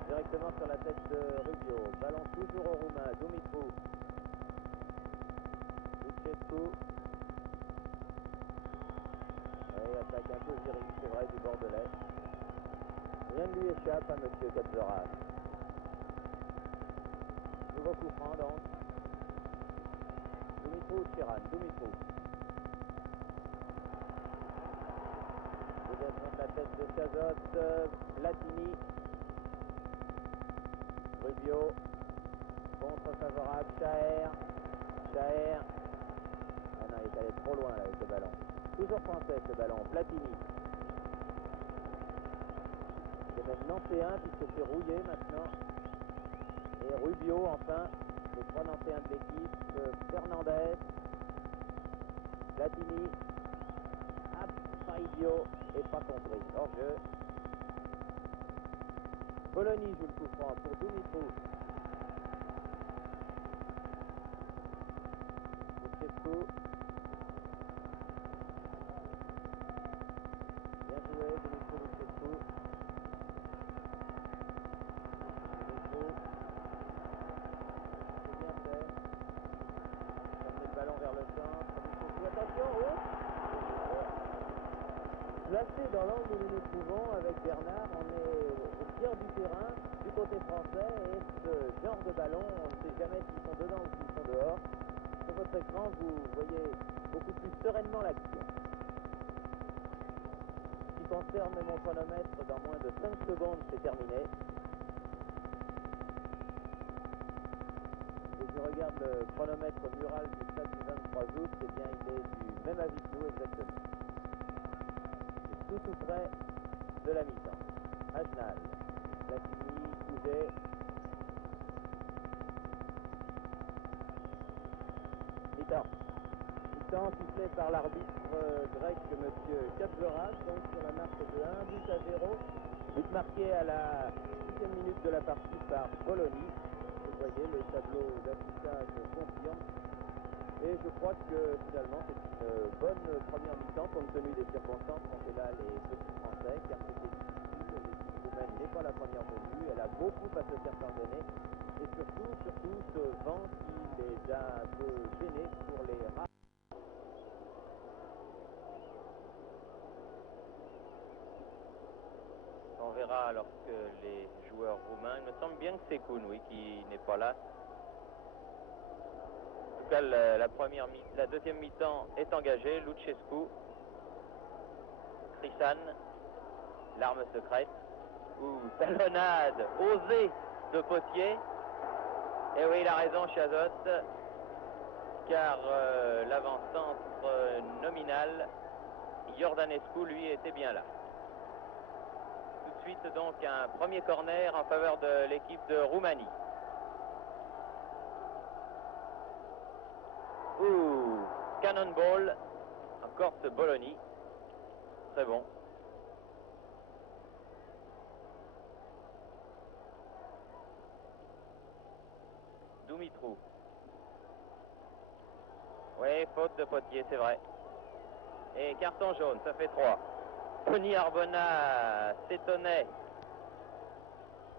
Directement sur la tête de Rubio. Ballon toujours au Roumain. Dumitru. Lucescu. Et attaque un peu virile, c'est vrai, du Bordelais. Rien ne lui échappe à Monsieur Katzoras. Nouveau coup franc donc. Dumitru ou Chiran. Dumitru. Déviation de la tête de Chazot. Platini. Rubio, contre favorable, Chaher. Ah non, il est allé trop loin là avec le ballon. Toujours français ce ballon, Platini. C'est même Nantéen puisque c'est rouillé maintenant. Et Rubio enfin, les trois Nantéens de l'équipe, Fernandez, Platini, pas idiot et pas compris. Hors jeu. Bologna joue le coup franc pour Dumitru. Lucescu. Bien joué, Dumitru Lucescu. Dumitru. C'est bien fait. Fermer le ballon vers le centre. Lucescu, attention, placé dans l'angle où nous nous trouvons avec Bernard, on est au tiers du terrain, du côté français, et ce genre de ballon, on ne sait jamais s'ils sont dedans ou s'ils sont dehors. Sur votre écran, vous voyez beaucoup plus sereinement l'action. Ce qui concerne mon chronomètre, dans moins de 5 secondes, c'est terminé. Et je regarde le chronomètre mural du stade du 23 août, et bien il est du même avis que nous exactement. C'est tout près de la mi-temps. Hajnal, Platini, Couget. Mi-temps. Mi-temps sifflé par l'arbitre grec, M. Katzoras, donc sur la marque de 1-0. But marqué à la 6e minute de la partie par Bologna. Vous le voyez, les tableaux d'affichage confirment. Et je crois que finalement c'est une bonne première mi-temps compte tenu des circonstances qu'ont fait là les petits Français, car c'était difficile. L'équipe roumaine n'est pas la première venue, elle a beaucoup à se faire pardonner. Et surtout ce vent qui les a un peu gênés pour les rares. On verra alors que les joueurs roumains, il me semble bien que c'est Kuhn, oui, qui n'est pas là. En tout cas, la deuxième mi-temps est engagée. Lucescu, Trishan, l'arme secrète, ou talonnade osée de Potier. Et oui, il a raison, Chazot, car l'avant-centre nominal, Iordanescu, lui, était bien là. Tout de suite, donc, un premier corner en faveur de l'équipe de Roumanie. Ouh, cannonball, encore ce Bologna, très bon. Dumitru. Oui, faute de Potier, c'est vrai. Et carton jaune, ça fait 3. Tony Arbona s'étonnait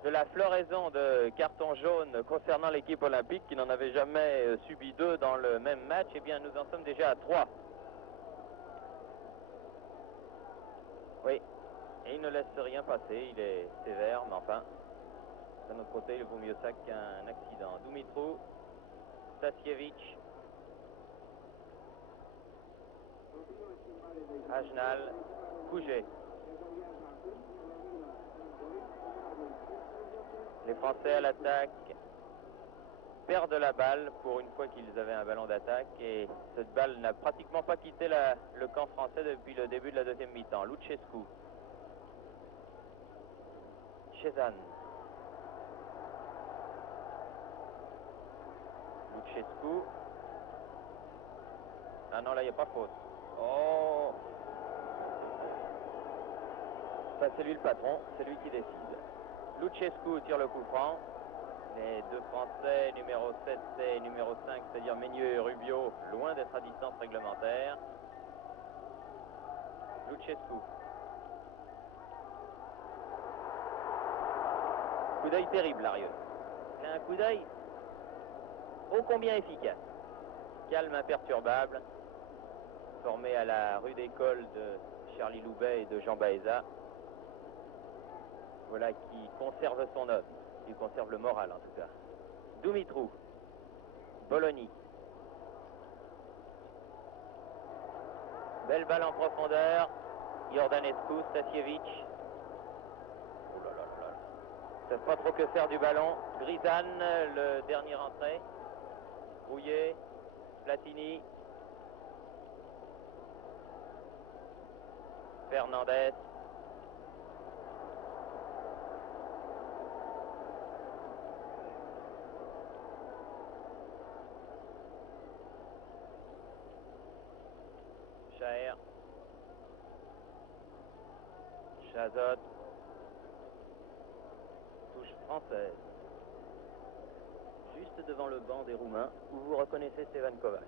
de la floraison de cartons jaunes concernant l'équipe olympique qui n'en avait jamais subi 2 dans le même match. Eh bien, nous en sommes déjà à 3. Oui, et il ne laisse rien passer, il est sévère, mais enfin, d'un autre côté, il vaut mieux ça qu'un accident. Dumitru, Stasiewicz, Hajnal, Couget. Les Français à l'attaque perdent la balle pour une fois qu'ils avaient un ballon d'attaque et cette balle n'a pratiquement pas quitté le camp français depuis le début de la deuxième mi-temps. Lucescu, Chezan, Lucescu. Ah non, là il n'y a pas faute. Oh, Ça, c'est lui le patron, c'est lui qui décide. Lucescu tire le coup franc. Les deux Français, numéro 7 et numéro 5, c'est-à-dire Meunier et Rubio, loin d'être à distance réglementaire. Lucescu. Coup d'œil terrible, Larieux. Il a un coup d'œil ô combien efficace. Calme, imperturbable. Formé à la rude école de Charlie Loubet et de Jean Baeza. Voilà qui conserve son homme. Il conserve le moral, en tout cas. Dumitrou. Bologna. Belle balle en profondeur. Iordanescu, Stasiewicz. Oh là là là là. Ils ne savent pas trop que faire du ballon. Grisane, le dernier entrée. Rouillet. Platini. Fernandez. Chaher. Chazot. Touche française. Juste devant le banc des Roumains, où vous reconnaissez Stevan Kovac.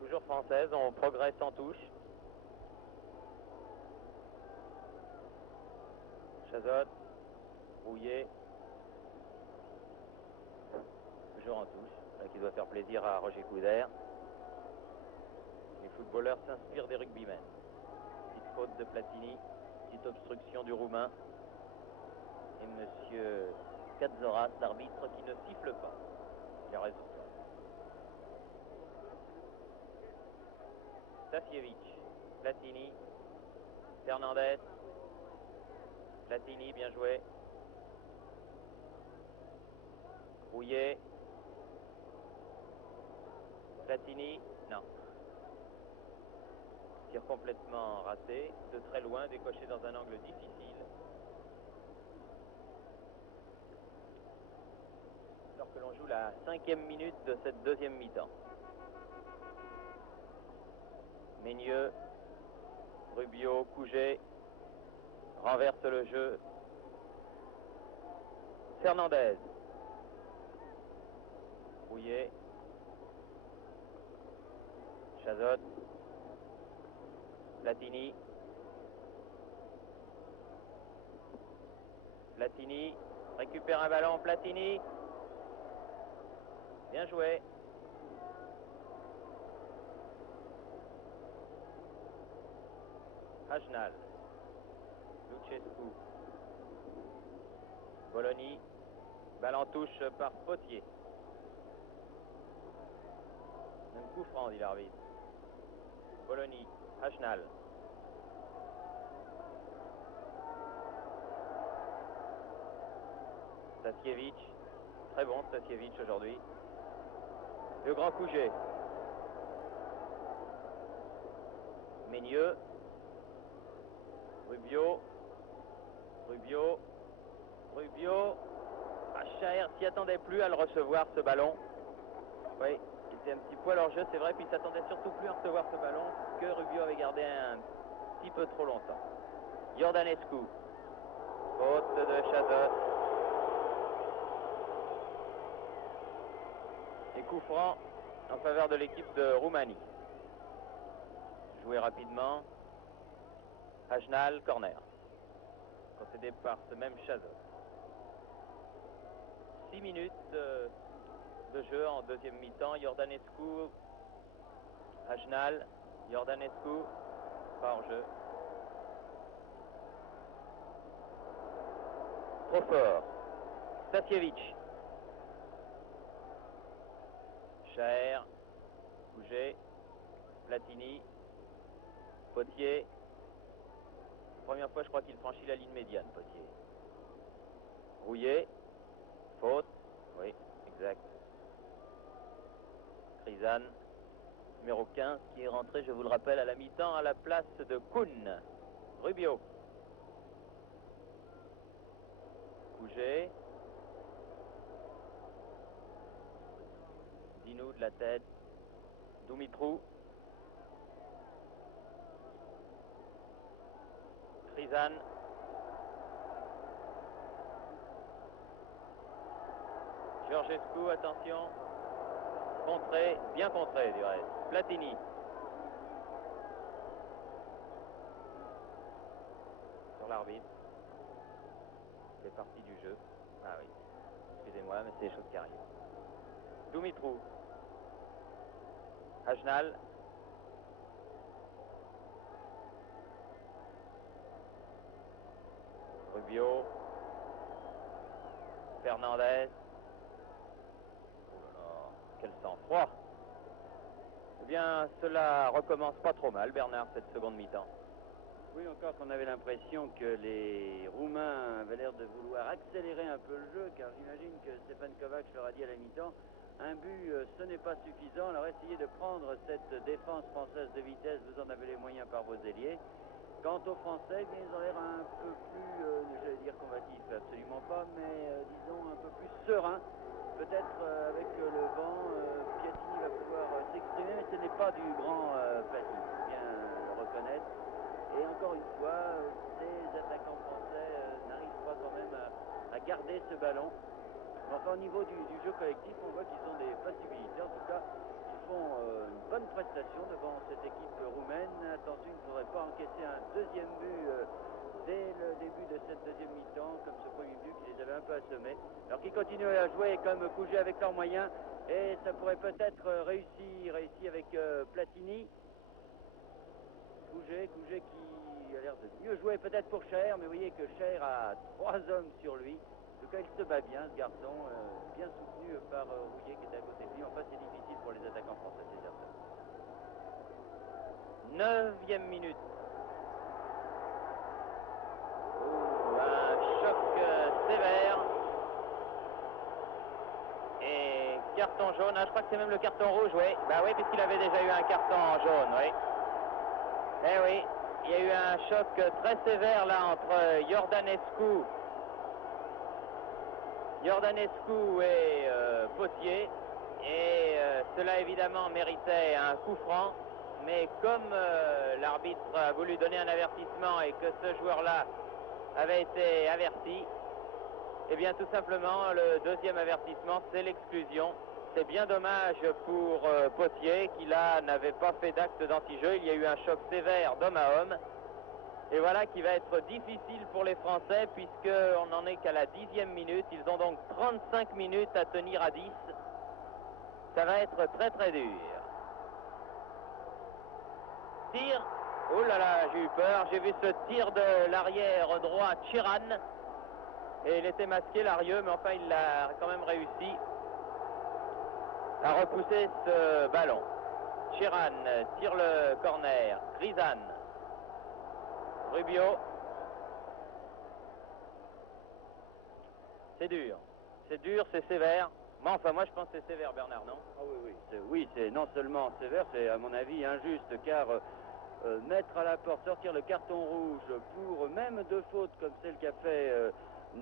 Toujours française, on progresse en touche. Chazot. Rouillet. Toujours en touche, là, qui doit faire plaisir à Roger Couder. Les footballeurs s'inspirent des rugbymen. Petite faute de Platini, petite obstruction du Roumain. Et monsieur Katzoras, l'arbitre, qui ne siffle pas. Il a raison. Stasiewicz, Platini, Fernandez. Platini, bien joué. Rouillet. Platini, non. Tir complètement raté, de très loin, décoché dans un angle difficile. Alors que l'on joue la 5e minute de cette deuxième mi-temps. Meunier, Rubio, Couget, renverse le jeu. Fernandez. Rouillet. Chazot. Platini. Platini récupère un ballon. Platini. Bien joué. Hajnal. Lucescu. Bologna. Balle en touche par Potier. Un coup franc, dit l'arbitre. Bologna. Hajnal. Stasiewicz. Très bon Stasiewicz aujourd'hui. Le grand Couget. Meunier. Rubio. Rubio. Rubio. Chaher s'y attendait plus à le recevoir, ce ballon. Oui, il était un petit poil hors jeu, c'est vrai, puis il s'attendait surtout plus à recevoir ce ballon que Rubio avait gardé un petit peu trop longtemps. Iordanescu. Faute de Chazot. Et coup franc en faveur de l'équipe de Roumanie. Joué rapidement. Hajnal, corner. Concédé par ce même Chazot. 6 minutes de jeu en deuxième mi-temps. Iordanescu, Hajnal, Iordanescu, pas hors jeu. Trop fort. Stasiewicz. Chaher, Couget, Platini, Potier. Première fois, je crois qu'il franchit la ligne médiane, Potier. Rouillet. Faute. Oui, exact. Grisane, numéro 15, qui est rentré, je vous le rappelle, à la mi-temps à la place de Kuhn. Rubio. Couget. Dinou de la tête. Dumitrou. Grisane. Georgescu, attention. Contré, bien contré du reste. Platini. Sur l'arbitre. C'est parti du jeu. Ah oui. Excusez-moi, mais c'est des choses qui arrivent. Dumitrou. Hajnal. Rubio. Fernandez. Oh là là, quel sang-froid. Eh bien, cela recommence pas trop mal, Bernard, cette seconde mi-temps. Oui, encore qu'on avait l'impression que les Roumains avaient l'air de vouloir accélérer un peu le jeu, car j'imagine que Stefan Kovac leur a dit à la mi-temps, un but, ce n'est pas suffisant, alors essayez de prendre cette défense française de vitesse, vous en avez les moyens par vos ailiers. Quant aux Français, eh bien, ils ont l'air un peu plus, j'allais dire combatifs, absolument pas, mais disons un peu plus sereins. Peut-être avec le vent, Piatini va pouvoir s'exprimer, mais ce n'est pas du grand Platini, faut bien le reconnaître. Et encore une fois, ces attaquants français n'arrivent pas quand même à garder ce ballon. Enfin, au niveau du jeu collectif, on voit qu'ils ont des possibilités. En tout cas, ils font une bonne prestation devant cette équipe roumaine. Attention, il ne faudrait pas encaisser un deuxième but dès le début de cette deuxième mi-temps, comme ce premier but qui les avait un peu assommés. Alors qu'ils continuent à jouer comme Couget avec leurs moyens. Et ça pourrait peut-être réussir avec Platini. Couget qui a l'air de mieux jouer peut-être pour Cher, mais vous voyez que Cher a 3 hommes sur lui. En tout cas, il se bat bien, ce garçon, bien soutenu par Rouillet qui est à côté de lui. Enfin, c'est difficile pour les attaquants français, c'est certain. 9e minute. Un choc sévère. Et carton jaune. Ah, je crois que c'est même le carton rouge, oui. Bah oui, puisqu'il avait déjà eu un carton jaune, oui. Eh oui, il y a eu un choc très sévère là entre Jordanescu et Potier. Et cela évidemment méritait un coup franc. Mais comme l'arbitre a voulu donner un avertissement et que ce joueur-là avait été averti, eh bien tout simplement le deuxième avertissement, c'est l'exclusion. C'est bien dommage pour Potier qui là n'avait pas fait d'acte d'anti-jeu. Il y a eu un choc sévère d'homme à homme. Et voilà qui va être difficile pour les Français puisqu'on n'en est qu'à la 10e minute. Ils ont donc 35 minutes à tenir à 10. Ça va être très très dur. Tir. Oh là là, j'ai eu peur. J'ai vu ce tir de l'arrière droit Chiran. Et il était masqué, l'Arieux, mais enfin il a quand même réussi à repousser ce ballon. Chiran tire le corner. Grisane. Rubio. C'est dur, c'est sévère. Mais enfin, moi je pense que c'est sévère, Bernard, non? Ah oui, c'est non seulement sévère, c'est à mon avis injuste, car mettre à la porte, sortir le carton rouge pour même 2 fautes comme celle qu'a fait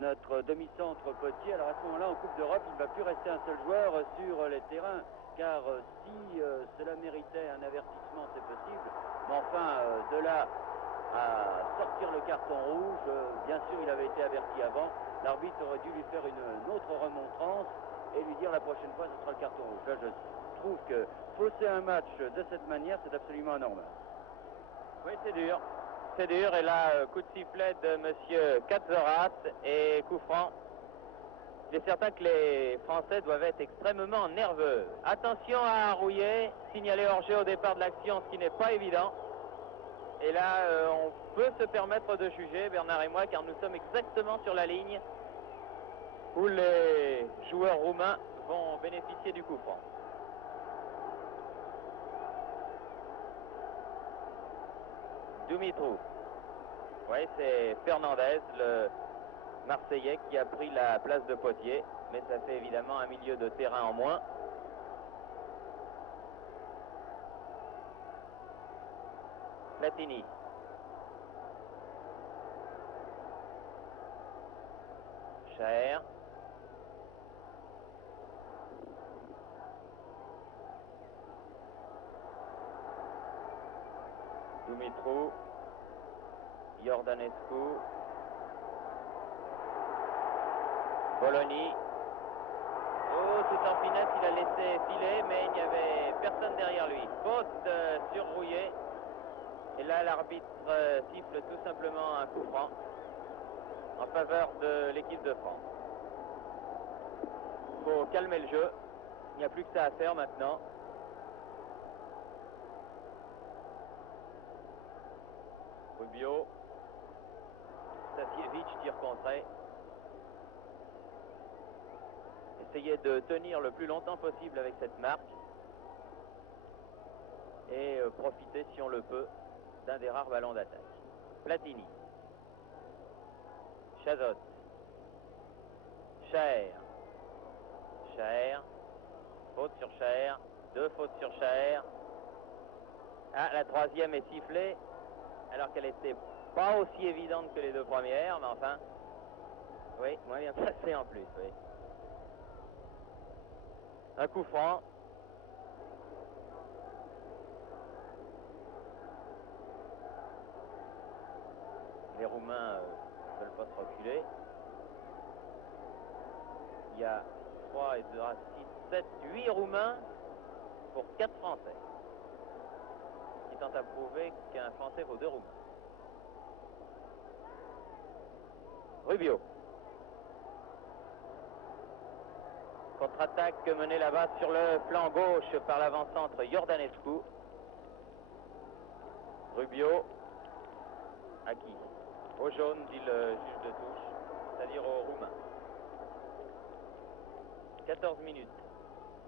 notre demi-centre Potier, alors à ce moment-là, en Coupe d'Europe, il ne va plus rester un seul joueur sur les terrains, car si cela méritait un avertissement, c'est possible, mais enfin, de là à sortir le carton rouge, bien sûr, il avait été averti avant, l'arbitre aurait dû lui faire une autre remontrance et lui dire la prochaine fois, ce sera le carton rouge. Là, je trouve que fausser un match de cette manière, c'est absolument anormal. Oui, c'est dur. C'est dur. Et là, coup de sifflet de monsieur Katzoras et coup franc. Il est certain que les Français doivent être extrêmement nerveux. Attention à Rouillet, signalé hors-jeu au départ de l'action, ce qui n'est pas évident. Et là, on peut se permettre de juger, Bernard et moi, car nous sommes exactement sur la ligne où les joueurs roumains vont bénéficier du coup franc. Dumitrou. Oui, c'est Fernandez, le Marseillais, qui a pris la place de Potier. Mais ça fait évidemment un milieu de terrain en moins. Platini. Cher. Dumitrou. Iordanescu. Bologna. Oh, c'est en finesse, il a laissé filer, mais il n'y avait personne derrière lui. Faute sur Rouillet. Et là, l'arbitre siffle tout simplement un coup franc en faveur de l'équipe de France. Il faut calmer le jeu. Il n'y a plus que ça à faire maintenant. Rubio. Stasiewicz, tir contré. Essayez de tenir le plus longtemps possible avec cette marque et profiter, si on le peut, d'un des rares ballons d'attaque. Platini. Chazot. Chaher. Chaher. Faute sur Chaher. 2 fautes sur Chaher. Ah, la troisième est sifflée, alors qu'elle n'était pas aussi évidente que les 2 premières, mais enfin, oui, moins bien placé en plus, oui. Un coup franc. Les Roumains ne veulent pas se reculer. Il y a 3 et 2, 6, 7, 8 Roumains pour 4 Français. Qui tente à prouver qu'un Français vaut 2 Roumains. Rubio. Contre-attaque menée là-bas sur le flanc gauche par l'avant-centre Iordanescu. Rubio. À qui? Au jaune, dit le juge de touche, c'est-à-dire au Roumain. 14 minutes.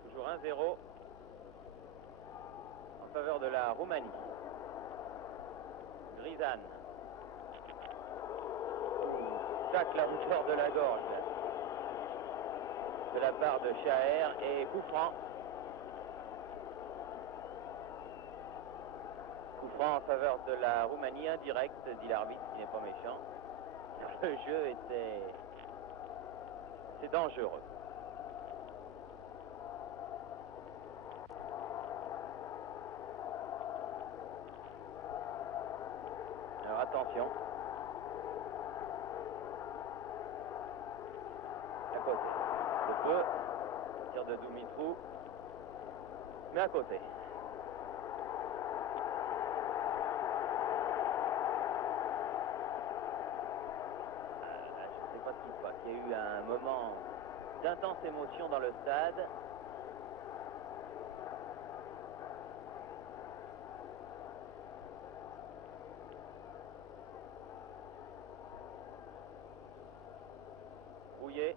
Toujours 1-0 en faveur de la Roumanie. Grisane. Tacle la hauteur de la gorge de la part de Chaher et coup franc. Coup franc en faveur de la Roumanie, indirect, dit l'arbitre, qui n'est pas méchant. Le jeu était... c'est dangereux. Alors attention. À côté. Le feu. Tir de Dumitrou. Mais à côté. Je ne sais pas ce qui se passe. Il y a eu un moment d'intense émotion dans le stade. Rouillet.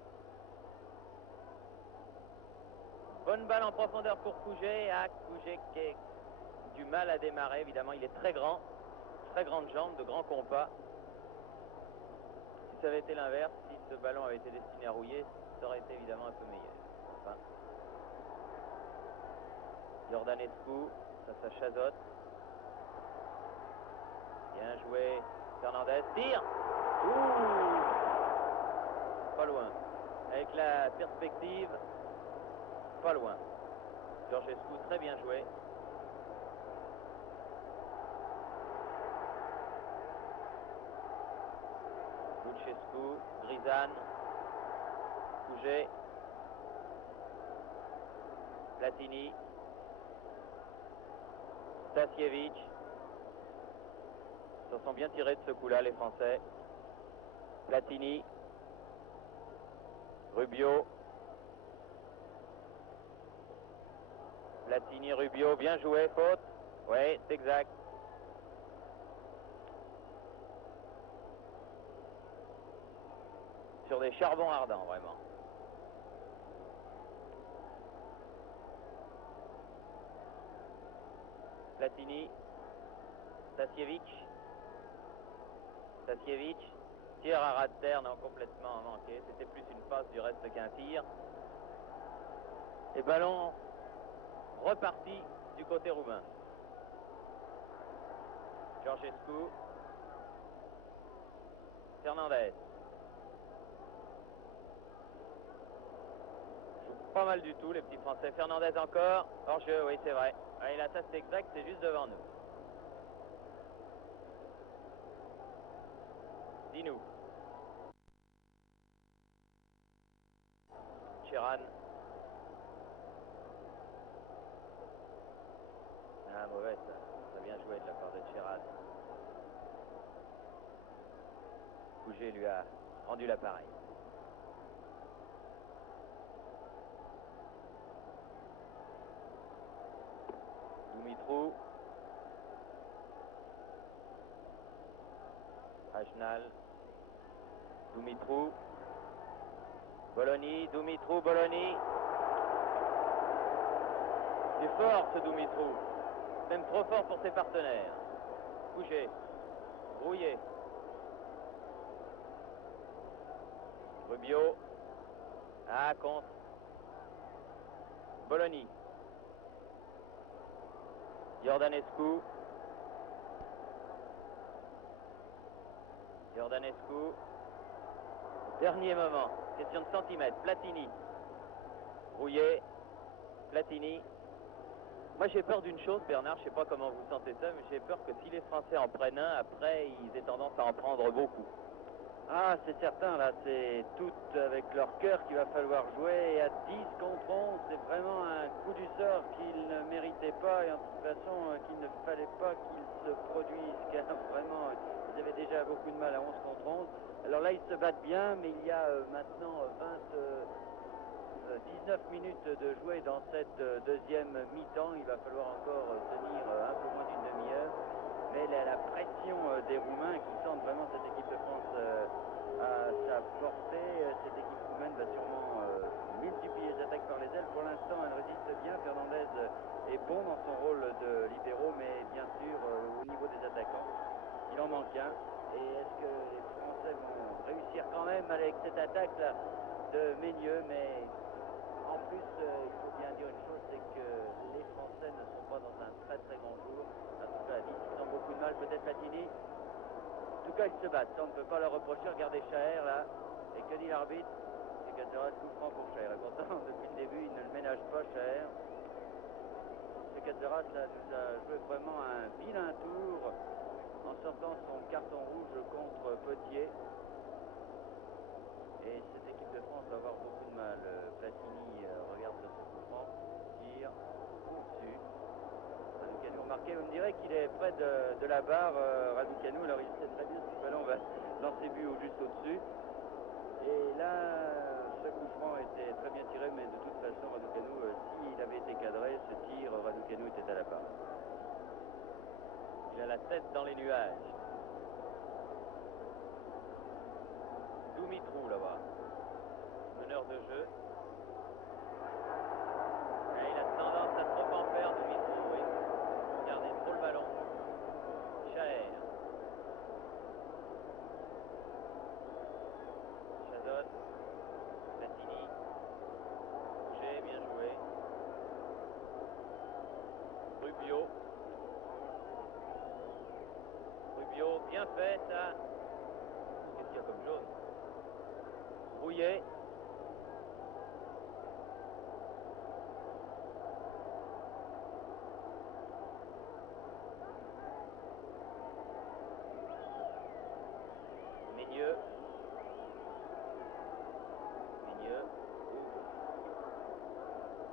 Bonne balle en profondeur pour Couget. Ah, Couget qui a du mal à démarrer, évidemment. Il est très grand. Très grande jambe, de grand compas. Si ça avait été l'inverse, si ce ballon avait été destiné à Rouillet, ça aurait été évidemment un peu meilleur. Enfin. Iordanescu, ça chazote. Bien joué. Fernandez, tire. Ouh, pas loin. Avec la perspective, pas loin. Georgescu, très bien joué. Luchescu, Grisane, Couget, Platini, Stasiewicz. Ils s'en sont bien tirés de ce coup-là, les Français. Platini, Rubio, Platini, Rubio, bien joué, faute. Oui, c'est exact. Sur des charbons ardents, vraiment. Platini, Stasiewicz, tir à ras de terre, non, complètement manqué. C'était plus une passe du reste qu'un tir. Et ballon reparti du côté roumain. Georgescu, Fernandez. Pas mal du tout, les petits Français. Fernandez encore. Hors jeu, oui, c'est vrai. Et là, ça c'est exact, c'est juste devant nous. Dinou. Sheeran. Ah, mauvais ça. Ça a bien joué de la part de Sheeran. Pouget lui a rendu l'appareil. Dumitrou. Ajnal. Dumitrou. Bologny, Dumitrou, Bologny. C'est fort ce Dumitrou. Même trop fort pour ses partenaires. Pouget. Rouillé. Rubio. Ah, contre. Bologny. Jordanescu. Jordanescu. Dernier moment. Question de centimètres. Platini. Rouillé. Platini. Moi j'ai peur d'une chose, Bernard, je sais pas comment vous sentez ça, mais j'ai peur que si les Français en prennent un, après ils aient tendance à en prendre beaucoup. Ah, c'est certain, là, c'est tout avec leur cœur qu'il va falloir jouer. Et à 10 contre 11, c'est vraiment un coup du sort qu'ils ne méritaient pas et en toute façon qu'il ne fallait pas qu'ils se produisent, car vraiment, ils avaient déjà beaucoup de mal à 11 contre 11. Alors là, ils se battent bien, mais il y a maintenant 19 minutes de jouer dans cette deuxième mi-temps. Il va falloir encore tenir un peu moins d'une demi-heure. Mais la pression des Roumains qui sentent vraiment cette équipe de France à sa portée. Cette équipe roumaine va sûrement multiplier les attaques par les ailes. Pour l'instant, elle résiste bien. Fernandez est bon dans son rôle de libéraux, mais bien sûr, au niveau des attaquants, il en manque un. Et est-ce que les Français vont réussir quand même avec cette attaque-là de Ménieux? Mais en plus, il faut bien dire une chose, c'est que les Français ne sont pas dans un très très grand jour. En tout cas, ils ont beaucoup de mal, peut-être Platini. En tout cas, ils se battent, ça on ne peut pas leur reprocher. Regardez Chaher là, et que dit l'arbitre? C'est Caceres, coup franc pour Chaher. Et pourtant, depuis le début, il ne le ménage pas, Chaher. Ce Caceres là nous a joué vraiment un vilain tour en sortant son carton rouge contre Potier. Et cette équipe de France va avoir beaucoup de mal. Platini regarde sur ce coup franc, tire au-dessus. Raducanu remarqué, vous me direz qu'il est près de la barre, Raducanu, alors il sait très bien si le ballon va dans ses buts ou juste au-dessus. Et là, ce coup franc était très bien tiré, mais de toute façon, Raducanu, s'il avait été cadré, ce tir, Raducanu était à la barre. Il a la tête dans les nuages. Dumitrou là-bas, meneur de jeu. Et il a tendance à trop en faire, Dumitrou, oui. Regardez, trop le ballon. Chaher. Chazot. Platini. Pouget, bien joué. Rubio. Rubio, bien fait ça. Qu'est-ce qu'il y a comme jaune? Rouillé. Ménieux. Ménieux.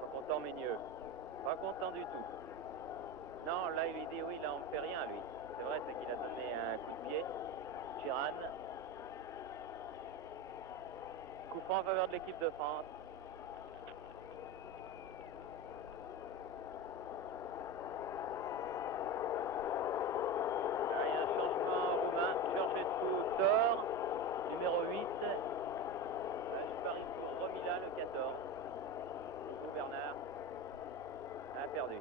Pas content Ménieux. Pas content du tout. Non, là il dit oui, là on ne fait rien lui. C'est vrai, c'est qu'il a donné un coup de pied. Sheeran. Coup franc en faveur de l'équipe de France. Là, il y a un changement roumain. Georgescu sort. Numéro 8. Là, je parie pour Romila, le 14. Pour Bernard. A perdu.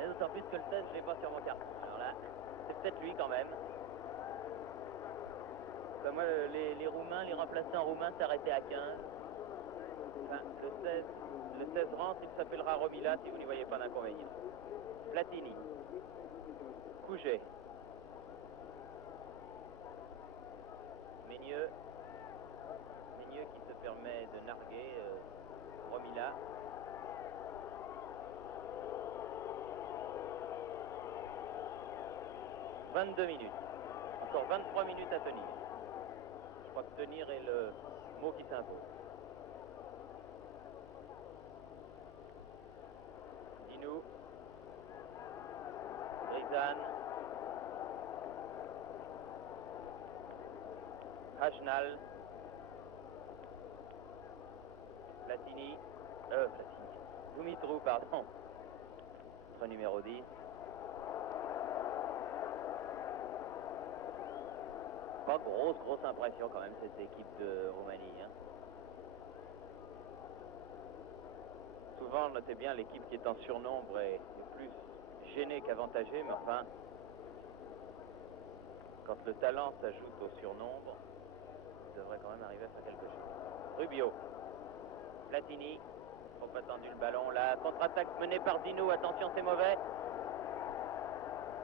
Et d'autant plus que le 16, je l'ai pas sur mon carton. Alors là, c'est peut-être lui quand même. Enfin, moi, les Roumains, les remplaçants roumains s'arrêtaient à 15. Enfin, le 16 rentre, il s'appellera Romila si vous n'y voyez pas d'inconvénient. Platini. Pouget. Ménieux. Ménieux qui se permet de narguer Romila. « 22 minutes. Encore 23 minutes à tenir. crois que tenir est le mot qui s'impose. Dinou. Grisane. Hajnal. Platini. Dumitrou, pardon. Notre numéro 10. Pas grosse impression quand même cette équipe de Roumanie. Hein. Souvent, notez bien, l'équipe qui est en surnombre est plus gênée qu'avantagée, mais enfin, quand le talent s'ajoute au surnombre, il devrait quand même arriver à faire quelque chose. Rubio. Platini. Trop attendu le ballon. La contre-attaque menée par Dinou. Attention, c'est mauvais.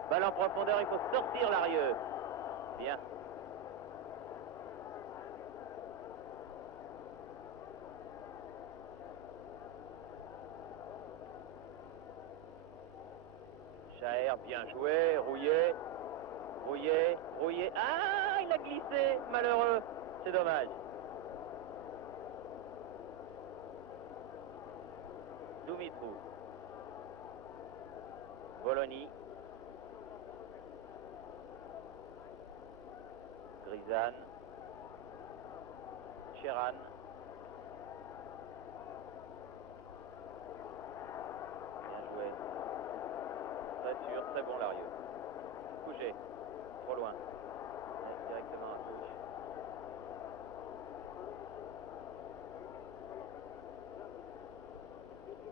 Balle en profondeur, il faut sortir Larieux. Bien. Chaher, bien joué. Rouillé. Ah, il a glissé. Malheureux. C'est dommage. Dumitrou. Bologna. Grisane. Sheran. Bien joué. Très sûr, très bon Larieux. Couché. Trop loin. Directement à gauche.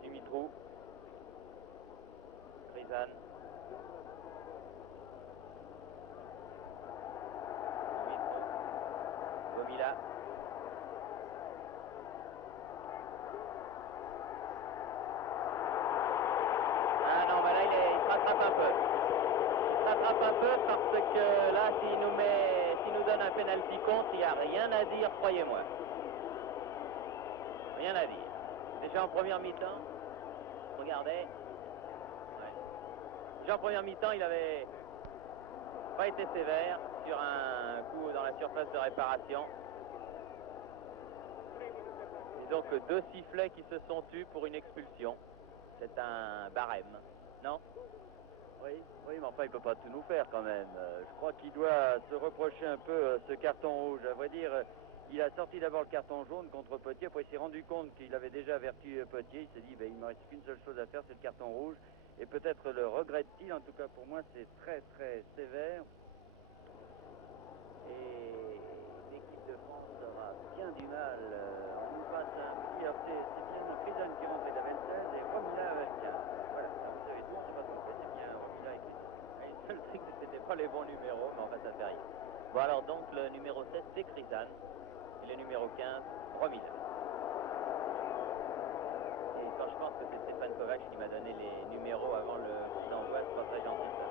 Dumitrou. Grisane. Dumitrou. Gomila. Ah non, mais là il se rattrape un peu. Il se rattrape un peu parce que là, s'il nous donne un penalty contre, il n'y a rien à dire, croyez-moi. Rien à dire. Déjà en première mi-temps, regardez. Ouais. Déjà en première mi-temps, il avait pas été sévère sur un coup dans la surface de réparation. Disons que 2 sifflets qui se sont tus pour une expulsion. C'est un barème, non? Oui, mais enfin, il ne peut pas tout nous faire quand même. Je crois qu'il doit se reprocher un peu ce carton rouge. À vrai dire, il a sorti d'abord le carton jaune contre Potier. Après, il s'est rendu compte qu'il avait déjà averti Potier. Il s'est dit, il ne me reste qu'une seule chose à faire, c'est le carton rouge. Et peut-être le regrette-t-il. En tout cas, pour moi, c'est très, très sévère. Et l'équipe de France aura bien du mal. On nous passe un petit... Alors, c'est bien Grisane qui rentre avec la 26 et Romila avec 15. Voilà, alors vous savez tout, on ne s'est pas trompé. C'est bien Romila et Grisane. Le seul truc, c'est que c'était pas les bons numéros, mais enfin, ça fait rien. Bon, alors donc, le numéro 7, c'est Grisane. Et le numéro 15, Romila. Et quand je pense que c'est Stéphane Kovac qui m'a donné les numéros avant le coup d'envoi, c'est pas très gentil, ça.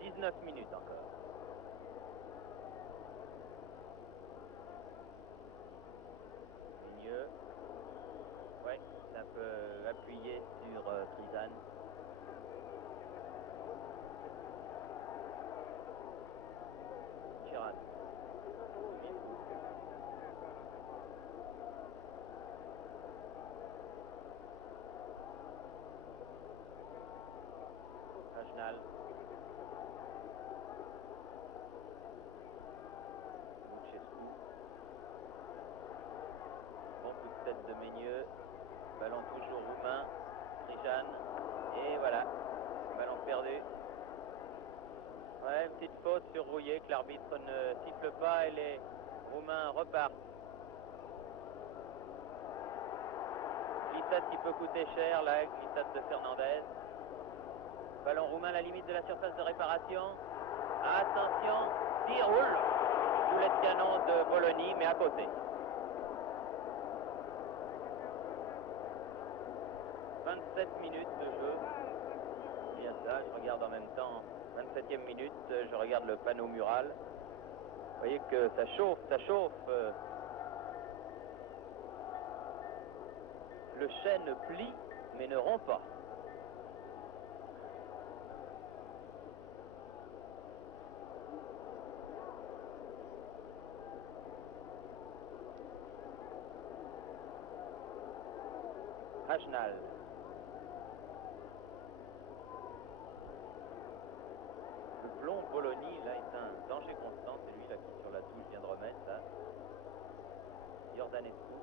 19 minutes encore. Mieux. Ouais, ça peut appuyer sur Grisane. Sheran. Hajnal. Lucescu. Bon coup de tête de Ménieux. Ballon toujours roumain. Trijan. Et voilà. Ballon perdu. Ouais, petite faute sur Rouillé que l'arbitre ne siffle pas et les Roumains repartent. Glissade qui peut coûter cher, là, glissade de Fernandez. Ballon roumain à la limite de la surface de réparation. Attention, tir, roule. Boulet de canon de Bologna, mais à côté. 27 minutes de jeu. Bien ça, je regarde en même temps. 27e minute, je regarde le panneau mural. Vous voyez que ça chauffe, ça chauffe. Le chêne plie mais ne rompt pas. Hajnal. Le blond Bologna, là, est un danger constant. C'est lui là qui, sur la touche, vient de remettre, là. Iordanescu.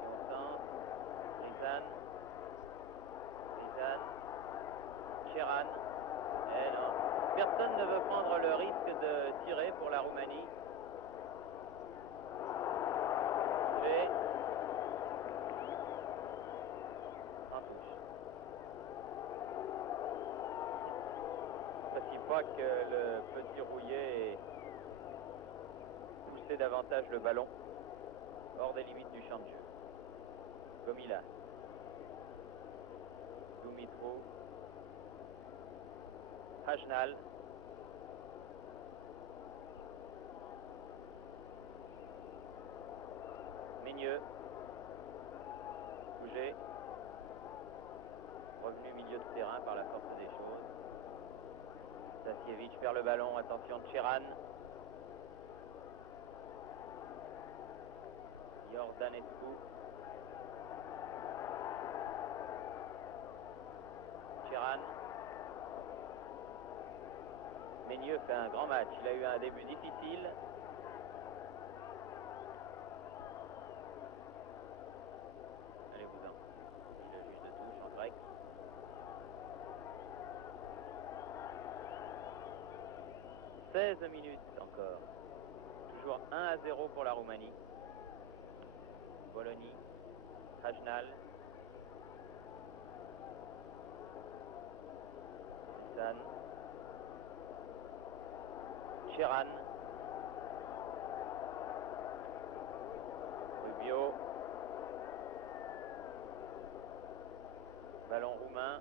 Si on centre, Rizan. Ceran. Eh non. Personne ne veut prendre le risque de tirer pour la Roumanie. En touche. Parce pas que le petit Rouillet ait poussé davantage le ballon hors des limites du champ de jeu. Gomila. Dumitrov. Hajnal. Meigneux. Bouger. Revenu milieu de terrain par la force des choses. Stasiewicz perd le ballon. Attention de Ceran. Iordanescu. Ceran. Meigneux fait un grand match. Il a eu un début difficile. Allez, Boudin. Il le juge de touche en grec. « 16 minutes encore. Toujours 1-0 pour la Roumanie. Bologna. Hajnal. San. Ceran. Rubio. Ballon roumain.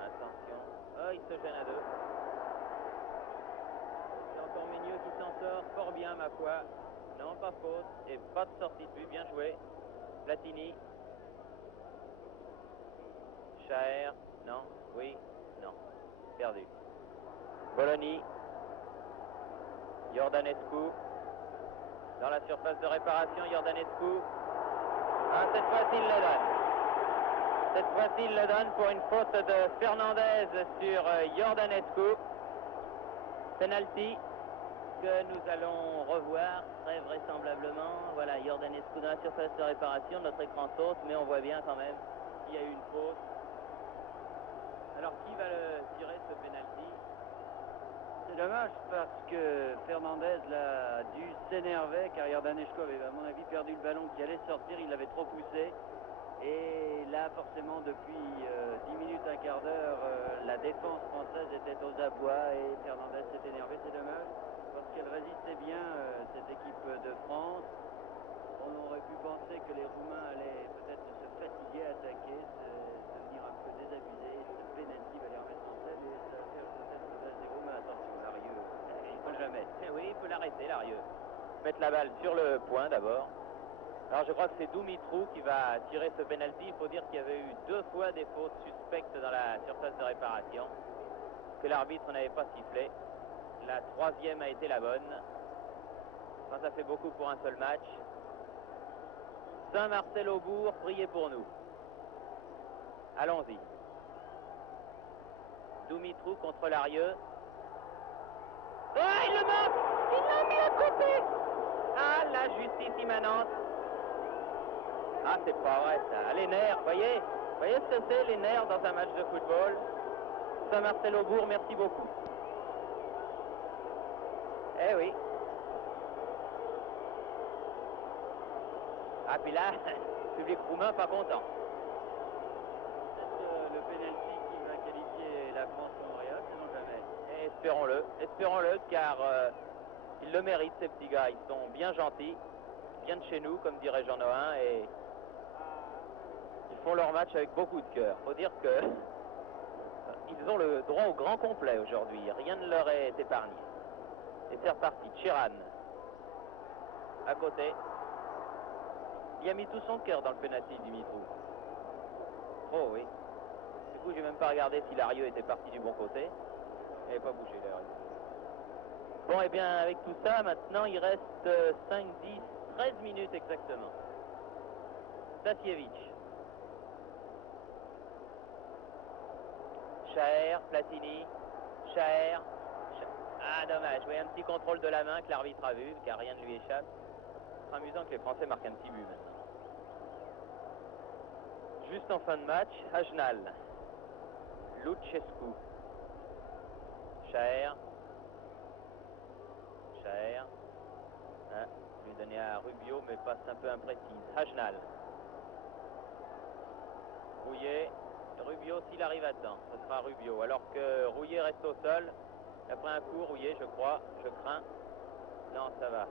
Attention. Oh, il se gêne à deux. C'est encore Meigneux qui s'en sort fort bien, ma foi. Non, pas faute. Et pas de sortie de but. Bien joué. Platini. Chaer. Non. Oui. Non. Perdu. Bologna. Iordanescu. Dans la surface de réparation, Iordanescu. Ah, cette fois-ci, il le donne. Cette fois-ci, il le donne pour une faute de Fernandez sur Iordanescu. Penalty que nous allons revoir très vraisemblablement. Voilà, Iordanescu dans la surface de réparation. Notre écran saute, mais on voit bien quand même qu'il y a eu une faute. Alors, qui va le tirer, ce penalty? C'est dommage parce que Fernandez a dû s'énerver car Iordanescu avait, à mon avis, perdu le ballon qui allait sortir. Il l'avait trop poussé. Et là, forcément, depuis 10 minutes, un quart d'heure, la défense française était aux abois et Fernandez s'est énervé. C'est dommage parce qu'elle résistait bien, cette équipe de France. On aurait pu penser que les Roumains allaient peut-être se fatiguer à attaquer, devenir un peu désabusés. Ce pénalty va les remettre en scène et ça va faire peut-être le 2-0. Mais attention, Larieux, il ne faut jamais. Oui, il faut l'arrêter, Larieux. Mettre la balle sur le point d'abord. Alors je crois que c'est Dumitrov qui va tirer ce penalty. Il faut dire qu'il y avait eu 2 fois des fautes suspectes dans la surface de réparation, que l'arbitre n'avait pas sifflé. La 3e a été la bonne. Enfin, ça fait beaucoup pour un seul match. Saint-Marcel-au-Bourg, priez pour nous. Allons-y. Dumitrov contre Larieux. Oh, il le manque! Il l'a mis à côté! Ah, la justice immanente. Ah, c'est pas vrai ça. Les nerfs, voyez ce que c'est, les nerfs dans un match de football? Saint-Marcel-au-Bourg, merci beaucoup. Eh oui. Ah, puis là, le public roumain pas content. C'est le pénalty qui va qualifier la France au Montréal, sinon jamais. Et espérons-le, car ils le méritent, ces petits gars. Ils sont bien gentils, bien de chez nous, comme dirait Jean Nohain, et ils font leur match avec beaucoup de cœur. Faut dire que ils ont le droit au grand complet aujourd'hui. Rien ne leur est épargné. Et c'est reparti. Ceran à côté. Il a mis tout son cœur dans le penalty, Dimitrou. Oh oui. Du coup, j'ai même pas regardé si Larieux était parti du bon côté. Il n'avait pas bougé, Larieux. Bon, et bien, avec tout ça, maintenant, il reste 5, 10, 13 minutes exactement. Stasiewicz. Chaher, Platini. Chaher. Ah, dommage. Oui, un petit contrôle de la main que l'arbitre a vu, car rien ne lui échappe. C'est amusant que les Français marquent un petit but maintenant. Juste en fin de match, Hajnal. Lucescu. Chaher. Chaher. Ah, lui donner à Rubio, mais passe un peu imprécise. Hajnal. Rouillet. Rubio, s'il arrive à temps, ce sera Rubio. Alors que Rouillet reste au sol. Après un coup, Rouillet, je crois, je crains. Non, ça va.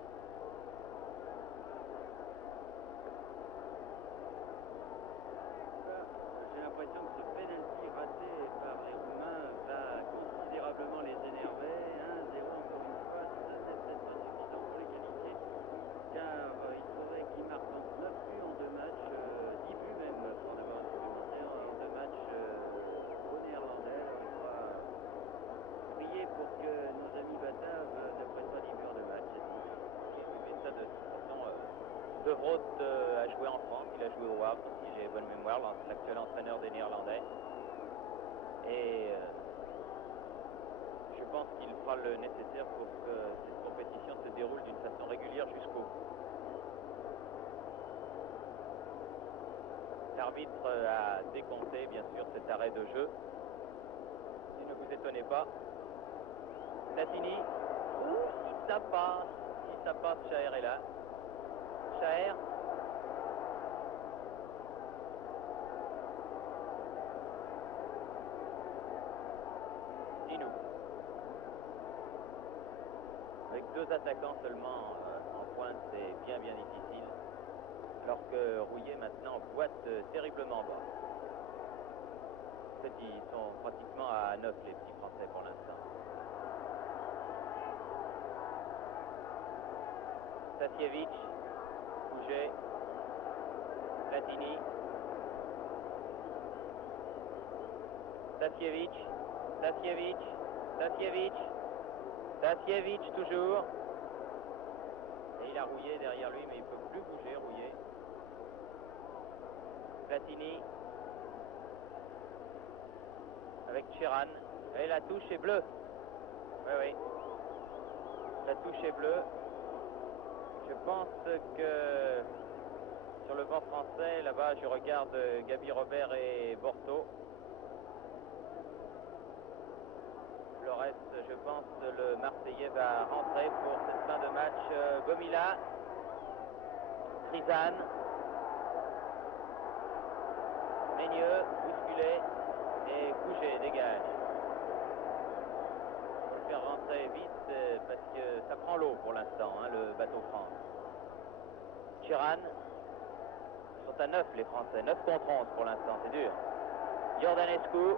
J'ai l'impression que ce penalty raté par les Roumains va considérablement les énerver. 1-0 encore une fois, ça c'est peut-être pas suffisant pour les qualifier, car il faudrait qu'ils marquent 9 buts en 2 matchs, 10 buts même pour en avoir un supplémentaire en 2 matchs aux Néerlandais. Alors il faudra prier pour que nos amis bataves ne prennent pas 10 buts en 2 matchs. Mais ça, de toute façon, De Vroodt a joué en France, il a joué au Havre, si j'ai bonne mémoire, l'actuel entraîneur des Néerlandais. Et je pense qu'il fera le nécessaire pour que cette compétition se déroule d'une façon régulière jusqu'au bout. L'arbitre a décompté, bien sûr, cet arrêt de jeu. Et ne vous étonnez pas. Platini. Si ça passe, Chaher est là. Chaher. Dinou. Avec 2 attaquants seulement en pointe, c'est bien difficile. Alors que Rouillet maintenant boite terriblement bas. En fait, ils sont pratiquement à 9 les petits Français pour l'instant. Stasiewicz, Bouget, Platini, Stasiewicz toujours. Et il a Rouillet derrière lui, mais il ne peut plus bouger, Rouillet. Platini. Avec Sheeran. Et la touche est bleue. Oui. La touche est bleue. Je pense que sur le banc français, là-bas, je regarde Gaby Robert et Borto. Le reste, je pense, le Marseillais va rentrer pour cette fin de match. Gomila, Trizane, Meigneux, bousculé et Gouget dégage. Il faut le faire rentrer vite parce que ça prend l'eau pour l'instant, le bateau France. Sheeran. Ils sont à 9 les Français, 9 contre 11 pour l'instant, c'est dur. Iordanescu.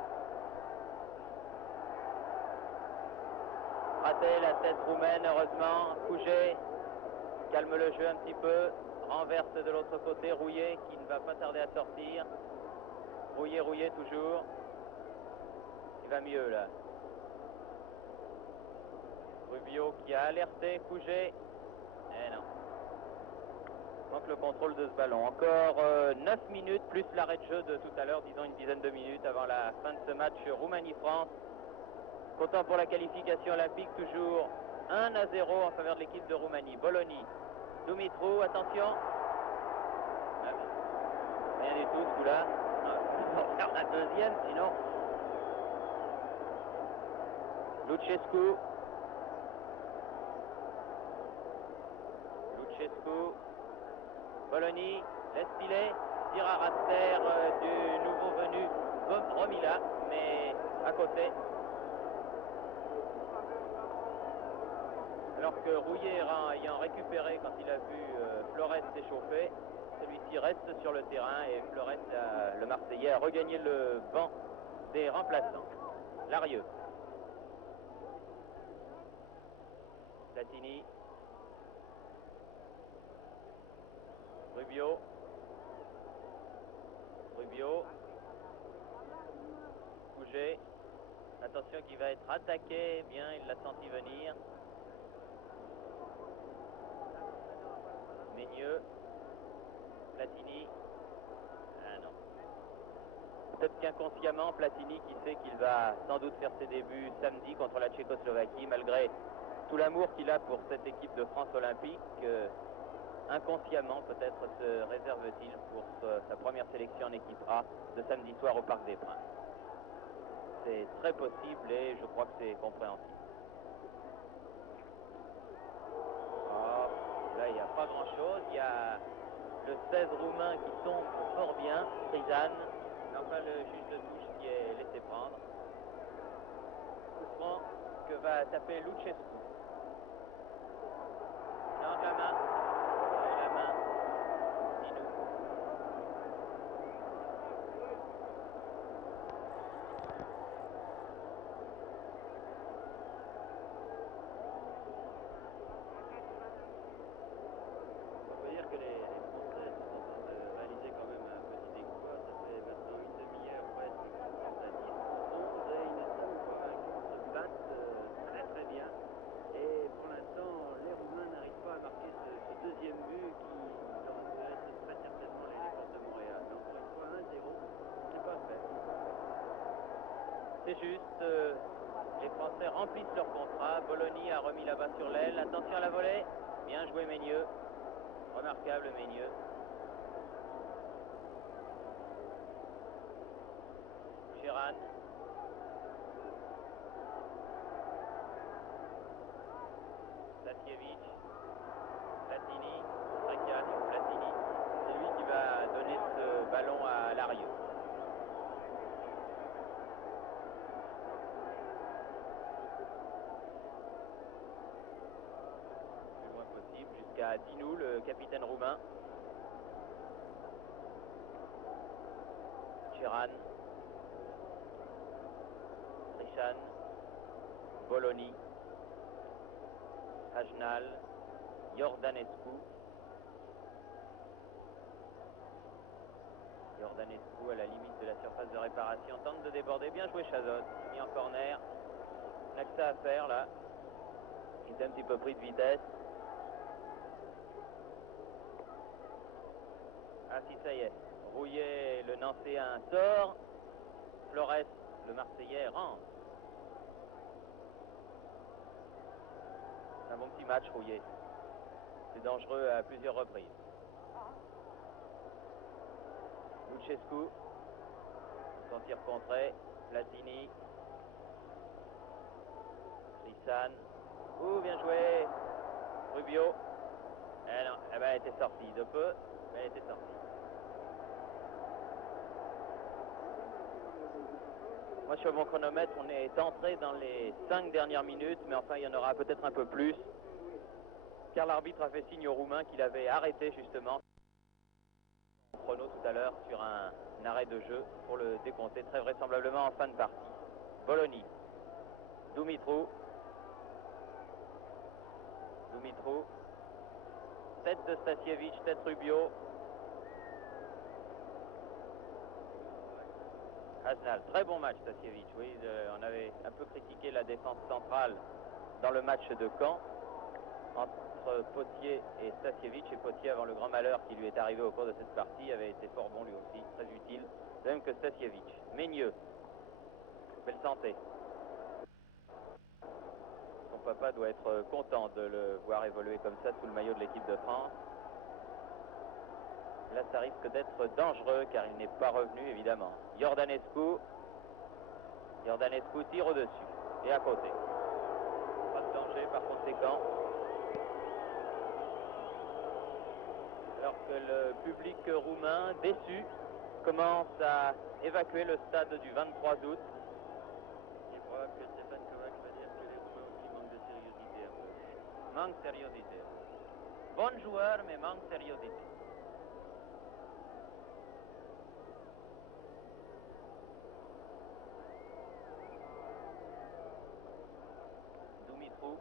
Raté la tête roumaine, heureusement. Gouget calme le jeu un petit peu. Renverse de l'autre côté Rouillet qui ne va pas tarder à sortir. Rouillet toujours. Il va mieux là. Rubio qui a alerté Gouget. Eh non. Donc le contrôle de ce ballon. Encore 9 minutes plus l'arrêt de jeu de tout à l'heure, disons une dizaine de minutes avant la fin de ce match Roumanie-France. Comptant pour la qualification olympique, toujours 1-0 en faveur de l'équipe de Roumanie. Bologna, Dumitrou, attention. Ah, rien du tout ce coup-là. On va faire la deuxième, sinon. Lucescu. Bologna, laisse filer. Tir à raster du nouveau venu Romila, mais à côté. Alors que Rouillet ayant récupéré quand il a vu Florette s'échauffer, celui-ci reste sur le terrain et Florette, le Marseillais, a regagné le banc des remplaçants. Larieux. Platini. Rubio. Rubio. Bouger. Attention qu'il va être attaqué. Bien, il l'a senti venir. Meigneux. Platini. Ah non. Peut-être qu'inconsciemment, Platini qui sait qu'il va sans doute faire ses débuts samedi contre la Tchécoslovaquie, malgré tout l'amour qu'il a pour cette équipe de France olympique, inconsciemment peut-être se réserve-t-il pour sa première sélection en équipe A de samedi soir au Parc des Princes. C'est très possible et je crois que c'est compréhensible. Oh, là, il n'y a pas grand-chose. Il y a le 16 roumain qui tombe fort bien, Trizan. Enfin, le juge de touche qui est laissé prendre. Coup franc que va taper Lucescu. Non, la main. La main. Dis-nous. On peut dire que les Français sont en train de réaliser quand même un petit exploit. Ça fait maintenant une demi-heure presque qu'ils sont à 10-11 et ils ne sont pas vaincus. Ils se battent très très bien. Et pour l'instant, les Roumains n'arrivent pas à marquer ce deuxième but qui laisse très certainement les forces de Montréal. Mais encore une fois, 1-0, c'est pas fait. C'est juste, les Français remplissent leur contrat. Bologna a remis la balle sur l'aile. Attention à la volée. Bien joué Meigneux. Remarquable Meigneux. Sheeran. Stasiewicz. Platini. Très calme. Platini. C'est lui qui va donner ce ballon à Larieux. Le plus loin possible jusqu'à Dinu, le capitaine roumain. Sheeran. Trishan. Bologna. Hajnal. Iordanescu. Iordanescu à la limite de la surface de réparation. Tente de déborder. Bien joué Chazot. Mis en corner. Il n'a que ça à faire là. Il est un petit peu pris de vitesse. Ah si, ça y est. Rouillet, le Nancéen sort. Flores, le Marseillais, rentre. Un bon petit match, Rouillet. C'est dangereux à plusieurs reprises. Lucescu. Son tir contré. Platini. Trissan. Ouh, bien joué. Rubio. Eh non, eh ben, elle était sortie de peu, mais elle était sortie. Moi, sur mon chronomètre, on est entré dans les 5 dernières minutes, mais enfin, il y en aura peut-être un peu plus. Car l'arbitre a fait signe aux Roumains qu'il avait arrêté justement son chrono tout à l'heure sur un arrêt de jeu pour le décompter très vraisemblablement en fin de partie. Bologna. Dumitru. Tête de Stasiewicz, tête Rubio. Hajnal, très bon match Stasiewicz. Oui, on avait un peu critiqué la défense centrale dans le match de Caen entre Potier et Stasiewicz. Et Potier, avant le grand malheur qui lui est arrivé au cours de cette partie, avait été fort bon lui aussi, très utile, de même que Stasiewicz. Meigneux, belle santé. Son papa doit être content de le voir évoluer comme ça sous le maillot de l'équipe de France. Là, ça risque d'être dangereux car il n'est pas revenu, évidemment. Iordanescu tire au-dessus et à côté. Pas de danger par conséquent. Alors que le public roumain, déçu, commence à évacuer le stade du 23 août. Il est probable que Stéphane Kovac va dire que les Roumains aussi manquent de sériosité un peu. Manque de sériosité. Bon joueur, mais manque de sériosité. Dumitru,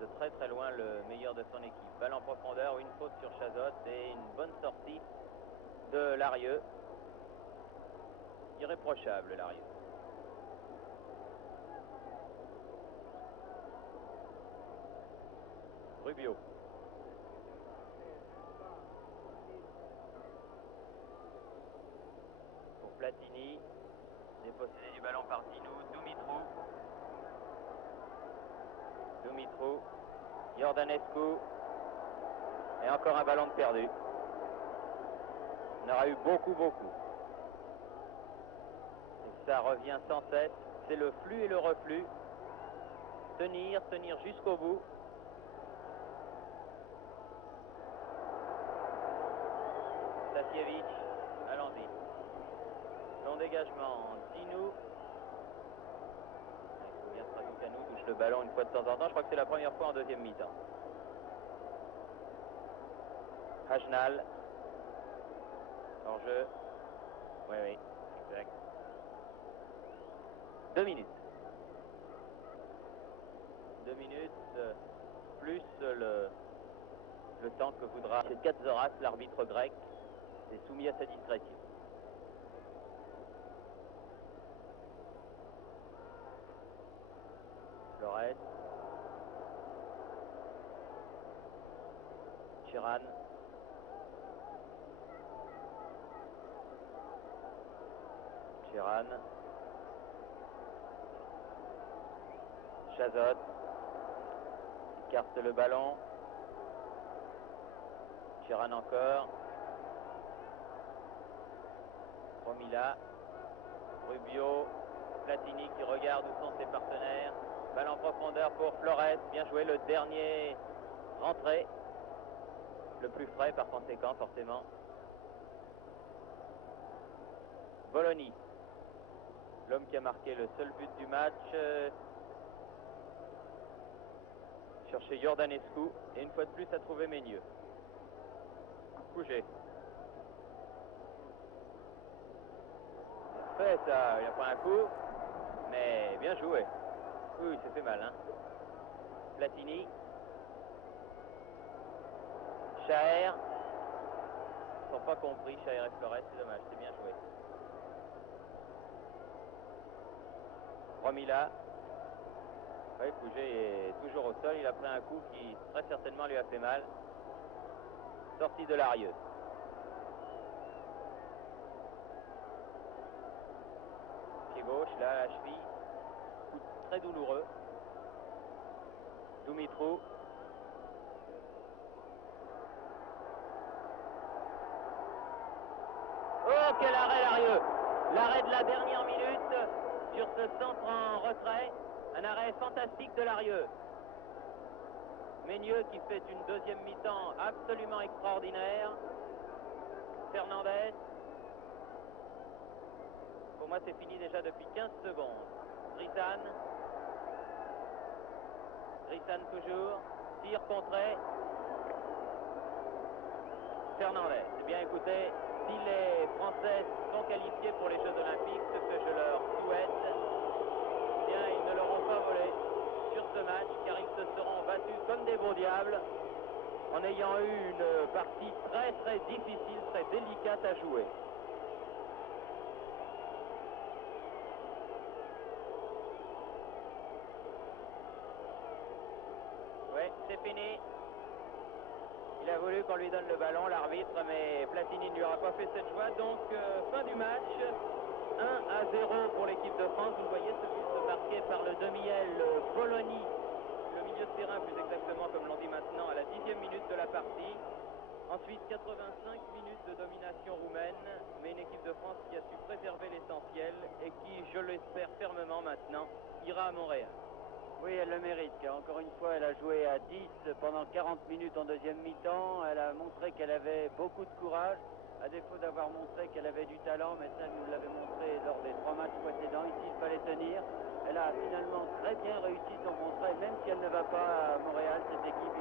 de très très loin le meilleur de son équipe. Balle en profondeur, une faute sur Chazot et une bonne sortie de Larieux. irréprochable, Larieux. Rubio. Pour Platini. Dépossédé du ballon par Dinou. Dumitru. Iordanescu. Et encore un ballon de perdu. On aura eu beaucoup. Et ça revient sans cesse. C'est le flux et le reflux. Tenir jusqu'au bout. Stasiewicz, allons-y. Long dégagement, Dinou. Il faut bien que Raducanu touche le ballon une fois de temps en temps. Je crois que c'est la première fois en deuxième mi-temps. Hajnal. Hors-jeu. Oui, exact. 2 minutes. 2 minutes, plus le temps que voudra Katzoras, l'arbitre grec, est soumis à sa discrétion. Flores. Chiran. Chazot. Écarte le ballon. Chiran encore. Romila. Rubio. Platini qui regarde où sont ses partenaires. Balle en profondeur pour Flores. Bien joué, le dernier rentré. Le plus frais par conséquent, forcément. Bologna. L'homme qui a marqué le seul but du match. Chercher Iordanescu. Et une fois de plus, a trouvé Ménieux. Couché. Fait ça, il a pris un coup. Mais bien joué. Oui, il s'est fait mal, hein. Platini. Chaher. Ils ne sont pas compris, Chaher et Flores, c'est dommage, c'est bien joué. Romila. Oui, Pouget est toujours au sol, il a pris un coup qui très certainement lui a fait mal. Sortie de Larieux. Pied gauche, là, à la cheville. Coup très douloureux. Dumitru. Oh, quel arrêt, Larieux! L'arrêt de la dernière minute sur ce centre en retrait. Un arrêt fantastique de Larieux. Ménieux qui fait une deuxième mi-temps absolument extraordinaire. Fernandez. Pour moi, c'est fini déjà depuis 15 secondes. Grissan toujours. Tir contré. Fernandez. C'est bien écouté. Si les Français sont qualifiés pour les Jeux Olympiques, ce que je leur souhaite, eh bien, ils ne l'auront pas volé sur ce match, car ils se seront battus comme des beaux diables en ayant eu une partie très difficile, très délicate à jouer. Oui, c'est fini. Il a voulu qu'on lui donne le ballon, l'arbitre, mais Platini ne lui aura pas fait cette joie. Donc, fin du match. 1-0 pour l'équipe de France. Vous voyez ce but marqué par le demi-aile Bologna, le milieu de terrain plus exactement, comme l'on dit maintenant, à la 10e minute de la partie. Ensuite, 85 minutes de domination roumaine, mais une équipe de France qui a su préserver l'essentiel et qui, je l'espère fermement maintenant, ira à Montréal. Oui, elle le mérite, car encore une fois, elle a joué à 10 pendant 40 minutes en deuxième mi-temps. Elle a montré qu'elle avait beaucoup de courage, à défaut d'avoir montré qu'elle avait du talent, mais ça, elle nous l'avait montré lors des 3 matchs précédents. Ici, il fallait tenir. Elle a finalement très bien réussi son contrat, même si elle ne va pas à Montréal, cette équipe,